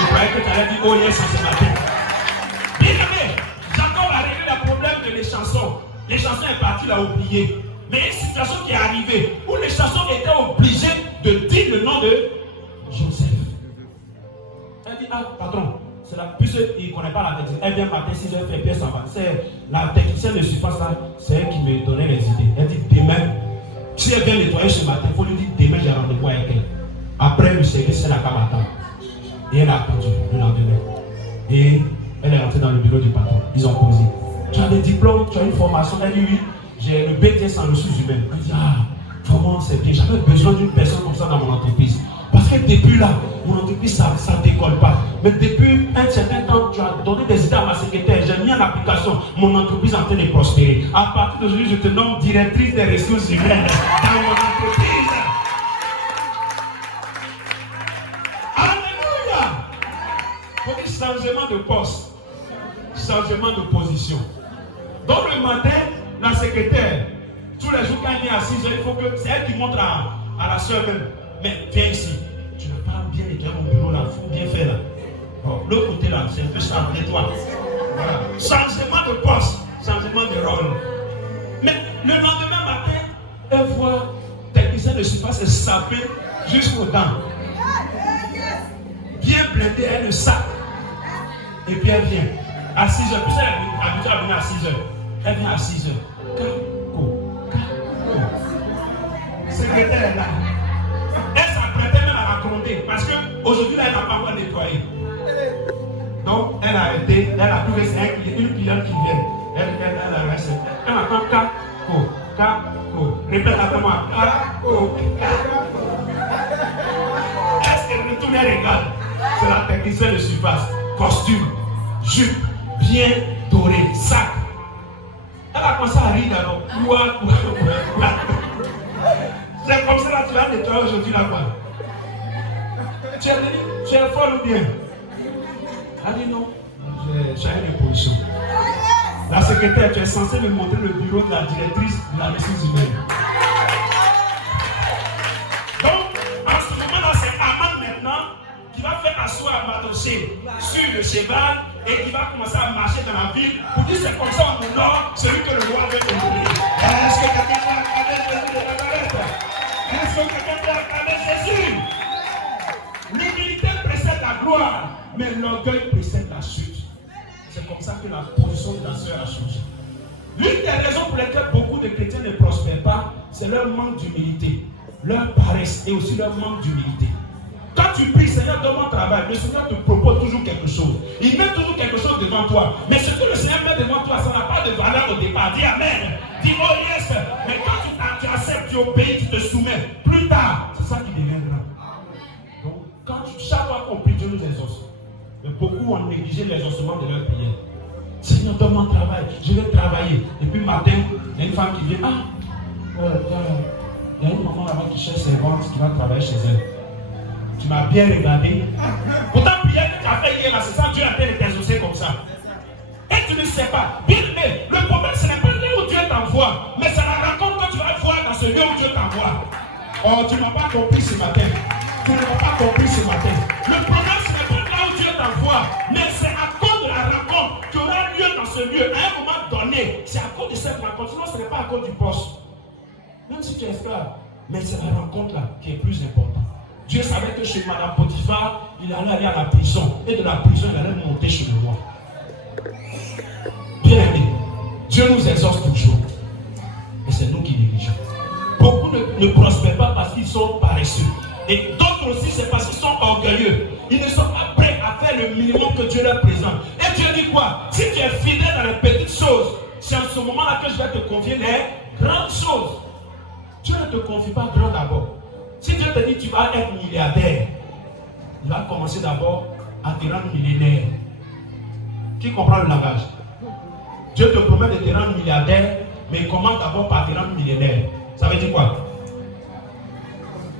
Je croyais que tu allais dire oh yes ce matin. Bien aimé, Jacob a réglé le problème de les chansons. Les chansons est parti l'a oublié. Mais il y a une situation qui est arrivée où les chansons étaient obligées de dire le nom de Joseph. Elle dit, ah, patron, c'est la puce, il ne connaît pas la technicienne. Elle vient matin, 6h, fait pièce en bas. C'est la technicienne de surface, c'est elle qui me donnait les idées. Elle dit, demain, si elle vient nettoyer ce matin, il faut lui dire, demain, j'ai rendez-vous avec elle. Après le service, elle n'a qu'à m'attendre. Et elle a attendu le lendemain. Et elle est rentrée dans le bureau du patron. Ils ont posé. Tu as des diplômes, tu as une formation. Elle dit, oui. J'ai le BTS en ressources humaines. Elle dit, ah, vraiment c'est bien. J'avais besoin d'une personne comme ça dans mon entreprise. Parce que depuis là, mon entreprise, ça ne décolle pas. Mais depuis un certain temps, tu as donné des idées à ma secrétaire. J'ai mis en application mon entreprise en train de prospérer. À partir d'aujourd'hui, je te nomme directrice des ressources humaines dans mon entreprise. Alléluia. Il faut dire changement de poste, changement de position. Donc le matin, la secrétaire, tous les jours quand elle vient à 6h, il faut que c'est elle qui montre à la soeur même. Mais viens ici. Tu n'as pas bien nettoyé mon bureau là, il faut bien faire là. Bon, l'autre côté là, c'est un peu ça, nettoie. Voilà. Changement de poste, changement de rôle. Mais le lendemain matin, elle voit technicien de surface se saper jusqu'aux dents. Bien blindé, elle le sape. Et puis elle vient à 6h. Puis elle est habituée à venir à 6h. Elle vient à 6h. Secrétaire est là. Elle s'apprêtait même à la gronder parce qu'aujourd'hui, elle n'a pas encore nettoyé. Donc, elle a arrêté. Elle a trouvé une cliente qui vient. Elle a resté. Elle entend Kako. Répète après moi. Kako. Est-ce qu'elle retourne et regarde? C'est la technicienne de surface. Costume, jupe, bien doré, sac. Elle a commencé à rire alors. C'est comme ça que tu vas nettoyer aujourd'hui là-bas. Tu es folle ou bien? Elle dit non. J'ai une position. La secrétaire, tu es censé me montrer le bureau de la directrice de la ressource humaine. Donc, en ce moment-là, c'est Aman maintenant qui va faire asseoir Mardoché sur le cheval et qui va commencer à marcher dans la ville pour dire c'est comme ça on honore celui que le roi veut honorer. Est-ce que quelqu'un peut acclamer Jésus de Nazareth? Est-ce que quelqu'un peut acclamer Jésus? L'humilité précède la gloire, mais l'orgueil précède la chute. C'est comme ça que la position de la sœur a changé. L'une des raisons pour lesquelles beaucoup de chrétiens ne prospèrent pas, c'est leur manque d'humilité, leur paresse et aussi leur manque d'humilité. Quand tu pries, Seigneur, donne-moi travail, le Seigneur te propose toujours quelque chose. Il met toujours quelque chose devant toi. Mais ce que le Seigneur met devant toi, ça n'a pas de valeur au départ. Dis Amen. Dis oh yes. Mais quand tu acceptes, tu obéis, tu te soumets, plus tard, c'est ça qui deviendra. Donc, chaque fois qu'on prie, Dieu nous exauce. Mais beaucoup ont négligé l'exaucement de leur prière. Seigneur, donne-moi un travail, je vais travailler. Et puis le matin, il y a une femme qui vient. Il y a une maman là-bas qui cherche ses ventes, qui va travailler chez elle. Tu m'as bien regardé. Pourtant, prière que tu as fait hier, là, c'est ça, Dieu a fait t'exaucer comme ça. Et tu ne sais pas. Bien aimé, le problème, ce n'est pas là où Dieu t'envoie, mais c'est la rencontre que tu vas voir dans ce lieu où Dieu t'envoie. Oh, tu ne m'as pas compris ce matin. Tu ne m'as pas compris ce matin. Le problème, ce n'est pas là où Dieu t'envoie, mais c'est à cause de la rencontre qui aura lieu dans ce lieu. À un moment donné, c'est à cause de cette rencontre. Sinon, ce n'est pas à cause du poste. Même si tu es esclave, mais c'est la rencontre là qui est plus importante. Dieu savait que chez Madame Potiphar, il allait aller à la prison. Et de la prison, il allait monter chez le roi. Bien aimé, Dieu nous exauce toujours. Et c'est nous qui négligeons. Beaucoup ne prospèrent pas parce qu'ils sont paresseux. Et d'autres aussi, c'est parce qu'ils sont orgueilleux. Ils ne sont pas prêts à faire le minimum que Dieu leur présente. Et Dieu dit quoi? Si tu es fidèle dans les petites choses, c'est en ce moment-là que je vais te confier les grandes choses. Dieu ne te confie pas grand d'abord. Si Dieu te dit tu vas être milliardaire, il va commencer d'abord à te rendre millénaire. Qui comprend le langage? Dieu te promet de te rendre milliardaire, mais il commence d'abord par te rendre millénaire. Ça veut dire quoi?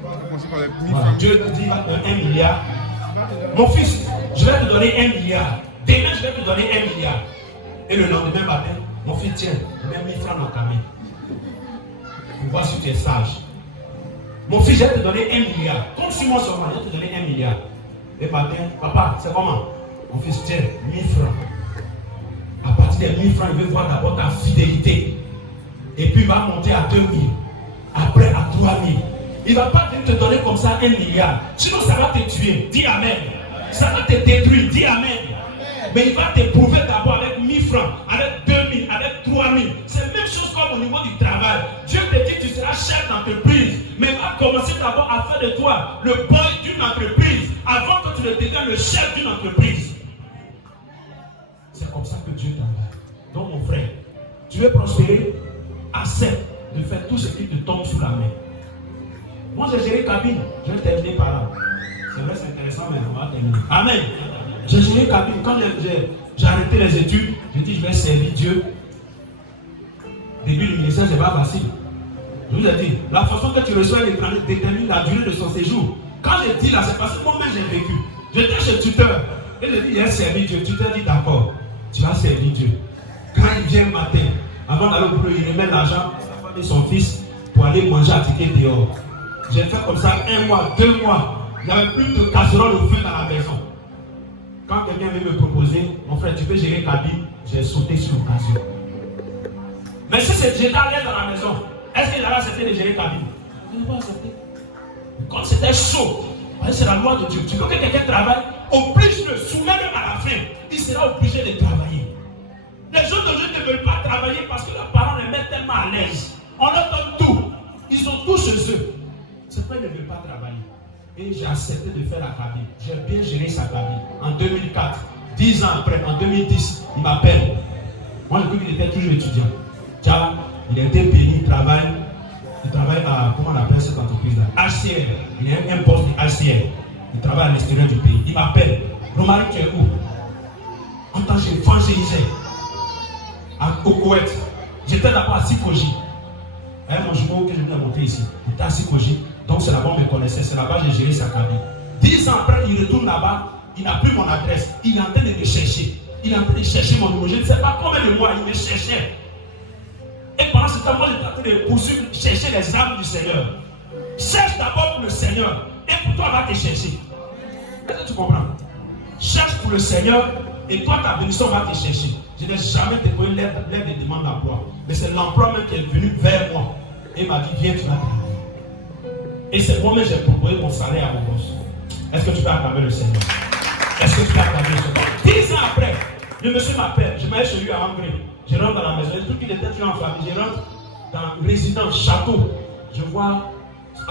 Voilà. Dieu te dit il va te donner 1 milliard. Mon fils, je vais te donner 1 milliard. Demain, je vais te donner 1 milliard. Et le lendemain matin, mon fils, tiens, mets 1000 francs dans ta main. Pour voir si tu es sage. Mon fils, je vais te donner 1 milliard. Compte sur moi seulement, je vais te donner 1 milliard. Et matin, papa, c'est comment? Mon fils, tiens, 1000 francs. À partir des 1000 francs, il veut voir d'abord ta fidélité. Et puis il va monter à 2000. Après à 3000. Il ne va pas venir te donner comme ça 1 milliard. Sinon, ça va te tuer. Dis Amen. Ça va te détruire. Dis Amen. Mais il va t'éprouver d'abord avec 1000 francs, avec 2000, avec 3000. C'est la même chose comme au niveau du travail. Dieu te dit que tu seras chef d'entreprise. Mais il va commencer d'abord à faire de toi le boy d'une entreprise avant que tu ne deviennes le chef d'une entreprise. C'est comme ça que Dieu travaille. Donc mon frère, tu veux prospérer, accepte de faire tout ce qui te tombe sous la main. Moi j'ai géré cabine, je vais terminer par là. C'est vrai, c'est intéressant, mais on va terminer. Amen. J'ai géré cabine. Quand j'ai arrêté les études, j'ai dit je vais servir Dieu. Début du ministère, c'est pas facile. Je vous ai dit, la façon que tu reçois l'étranger détermine la durée de son séjour. Quand j'ai dit là, c'est parce que moi-même j'ai vécu. J'étais chez tuteur. Et je dis, il a servi Dieu. Tuteur dit d'accord, tu vas servir Dieu. Quand il vient le matin, avant d'aller au boulot, il remet l'argent à sa femme et son fils pour aller manger à ticket dehors. J'ai fait comme ça 1 mois, 2 mois. Il n'y avait plus de casserole au feu dans la maison. Quand quelqu'un veut me proposer, mon frère, tu peux gérer cabine, j'ai sauté sur l'occasion. Mais si j'étais à l'aise dans la maison, est-ce qu'il allait accepter de gérer cabine? Je ne vais pas accepter. Quand c'était chaud, c'est la loi de Dieu. Tu veux que quelqu'un travaille, oblige-le, soumets-le à la fin. Il sera obligé de travailler. Les gens d'aujourd'hui ne veulent pas travailler parce que leurs parents les mettent tellement à l'aise. On leur donne tout. Ils ont tout chez eux. C'est pourquoi ils ne veulent pas travailler. Et j'ai accepté de faire la cabine. J'ai bien géré sa cabine. En 2004, 10 ans après, en 2010, il m'appelle. Moi, je crois qu'il était toujours étudiant. Tiens, il a été béni, il travaille à, comment on appelle cette entreprise-là? HCR. Il a un poste de HCR. Il travaille à l'extérieur du pays. Il m'appelle. Romaric, tu es où? En tant que évangélisé au Koweït. J'étais d'abord à Sikoji. Mon jumeau que je viens de monter ici. Il était à Sikoji. Donc c'est là-bas on me connaissait. C'est là-bas que j'ai géré sa cabine. 10 ans après, il retourne là-bas. Il n'a plus mon adresse. Il est en train de me chercher. Il est en train de chercher mon numéro. Je ne sais pas combien de mois il me cherchait. Et pendant ce temps, moi j'étais en train de poursuivre, chercher les âmes du Seigneur. Cherche d'abord pour le Seigneur. Et pour toi, va te chercher. Est-ce que tu comprends? Cherche pour le Seigneur. Et toi, ta bénédiction va te chercher. Je n'ai jamais déposé l'aide de demande d'emploi. Mais c'est l'emploi même qui est venu vers moi. Et il m'a dit, viens, tu vas travailler. Et c'est moi-même j'ai proposé mon salaire à mon boss. Est-ce que tu peux acclamer le Seigneur? Est-ce que tu peux acclamer le Seigneur? 10 ans après, le monsieur m'appelle. Je m'allais chez lui à Ambré. Je rentre dans la maison. Tout qu'il était toujours en famille. Je rentre dans une résidence, château. Je vois,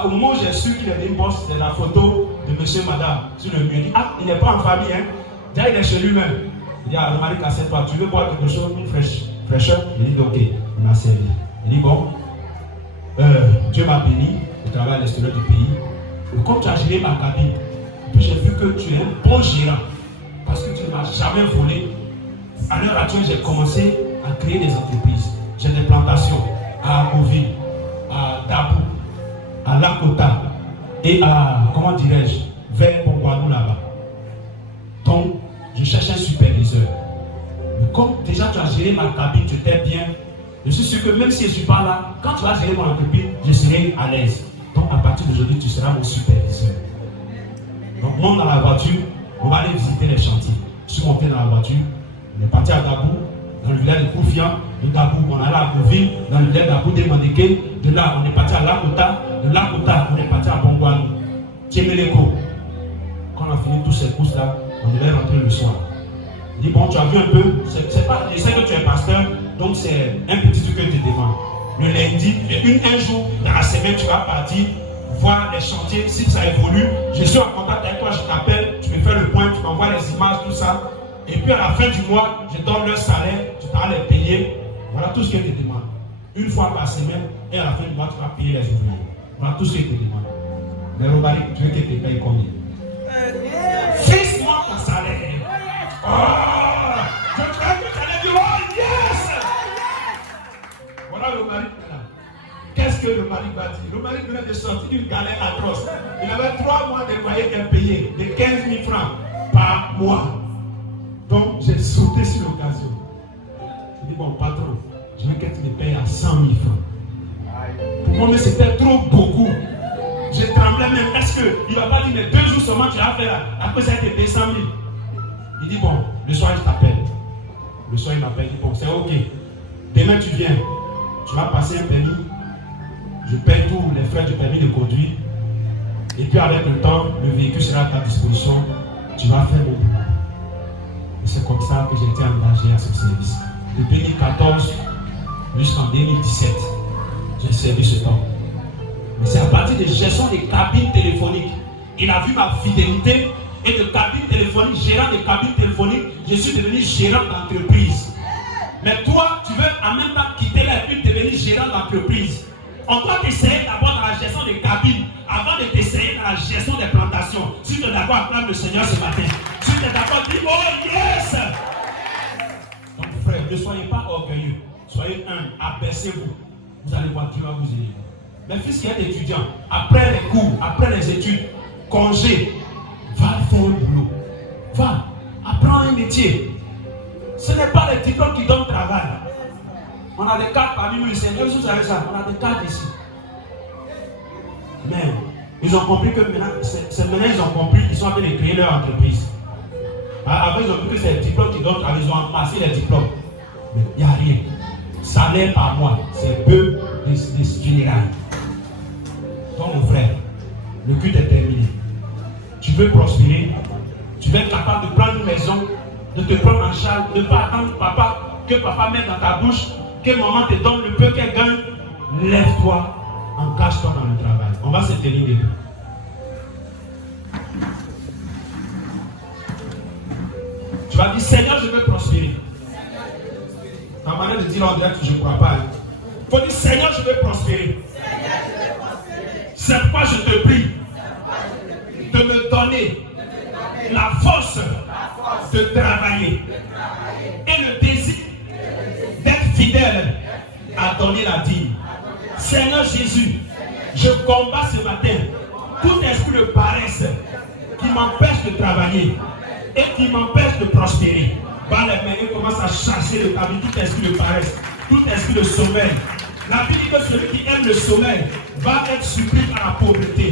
au moment où j'ai su qu'il était une boss, c'est la photo de monsieur et madame sur le mur. Il dit, ah, il n'est pas en famille, hein. Déjà, il est chez lui-même. Il dit, ah, Romaric, assieds-toi, tu veux boire quelque chose, une fraîcheur? Il dit, ok, il m'a servi. Il dit, bon, Dieu m'a béni, je travaille à l'extérieur du pays. Et comme tu as géré ma cabine, puis j'ai vu que tu es un bon gérant, parce que tu ne m'as jamais volé. À l'heure actuelle, j'ai commencé à créer des entreprises. J'ai des plantations à Agoville, à Dabou, à Lakota et à, comment dirais-je, vers Pongouanou là-bas. Donc, je cherche un superviseur. Mais comme déjà tu as géré ma cabine, tu étais bien, je suis sûr que même si je ne suis pas là, quand tu vas gérer mon entreprise, je serai à l'aise. Donc, à partir d'aujourd'hui, tu seras mon superviseur. Donc, monte dans la voiture, on va aller visiter les chantiers. Je suis monté dans la voiture, on est parti à Dabou, dans le village de Koufian, de Dabou, on est allé à Gouville, dans le village d'Abou de Mandeke, de là, on est parti à Lakota, de Lakota, on est parti à Bongouanou, Tiemeleko. Quand on a fini toutes ces courses-là, on devait rentrer le soir. Il dit, bon, tu as vu un peu, c'est pas, je sais que tu es pasteur, donc c'est un petit truc que tu demandes. Le lundi, un jour dans la semaine, tu vas partir voir les chantiers, si ça évolue, je suis en contact avec toi, je t'appelle, tu me fais le point, tu m'envoies les images, tout ça. Et puis à la fin du mois, je donne leur salaire, tu vas les payer. Voilà tout ce qu'elle te demande. Une fois par semaine, et à la fin du mois, tu vas payer les ouvriers. Voilà tout ce qu'elle te demande. Mais Romaric, tu veux qu'elle te paye combien? Fixe-moi ton salaire. Oh, je crois que tu allais dire, oh yes! Voilà le mari là. Qu'est-ce que le mari va dire? Le mari venait de sortir d'une galère atroce. Il avait 3 mois de loyer qu'elle payait, de 15 000 francs par mois. Donc j'ai sauté sur l'occasion. Je dis, bon patron, je veux que tu me payes à 100 000 francs. Pour moi, mais c'était trop beaucoup. Je tremblais même. Est-ce qu'il ne va pas dire, mais 2 jours seulement tu as fait là. Après ça a été 200 000. Il dit, bon, le soir je t'appelle. Le soir il m'appelle, il dit, bon, c'est ok. Demain tu viens. Tu vas passer un permis. Je paye tous les frais du permis de conduire. Et puis avec le temps, le véhicule sera à ta disposition. Tu vas faire le boulot. Et c'est comme ça que j'ai été engagé à ce service. De 2014 jusqu'en 2017, j'ai servi ce temps. Mais c'est à partir de gestion des cabines téléphoniques. Il a vu ma fidélité et de cabines téléphoniques, gérant des cabines téléphoniques, je suis devenu gérant d'entreprise. Mais toi, tu veux en même temps quitter la et devenir gérant d'entreprise. On doit t'essayer d'abord dans la gestion des cabines avant de t'essayer dans la gestion des plantations. Si tu es d'accord, acclame le Seigneur ce matin. Si tu es d'accord, dis oh yes! Donc frère, ne soyez pas orgueilleux. Soyez humbles, abaissez-vous. Vous allez voir Dieu va vous aider. Mes fils qui est étudiant, après les cours, après les études, congé, va faire un boulot. Va, apprends un métier. Ce n'est pas les diplômes qui donnent le travail. On a des cadres parmi nous, le Seigneur, vous savez ça, on a des cadres ici. Mais ils ont compris que maintenant, c'est maintenant ils ont compris qu'ils sont en train de créer leur entreprise. Avant, ils ont compris que c'est les diplômes qui donnent le travail, ils ont amassé les diplômes. Mais il n'y a rien. Salaire par mois, c'est peu de général. Donc mon frère, le culte est terminé. Tu veux prospérer, tu veux être capable de prendre une maison, de te prendre en charge, de ne pas attendre papa, que papa mette dans ta bouche, que maman te donne le peu qu'elle gagne. Lève-toi, engage-toi dans le travail. On va se tenir debout. Tu vas dire, Seigneur, je veux prospérer. Ta manière de dire en direct, je ne crois pas. Il faut dire, Seigneur, je veux prospérer. C'est pourquoi je te prie de me donner la force de travailler et le désir d'être fidèle à donner la dîme. Seigneur Jésus, je combats ce matin tout esprit de paresse qui m'empêche de travailler et qui m'empêche de prospérer. Par les mains, il commence à chasser le tamis, tout esprit de paresse, tout esprit de sommeil. La Bible dit que celui qui aime le sommeil va être surpris par la pauvreté.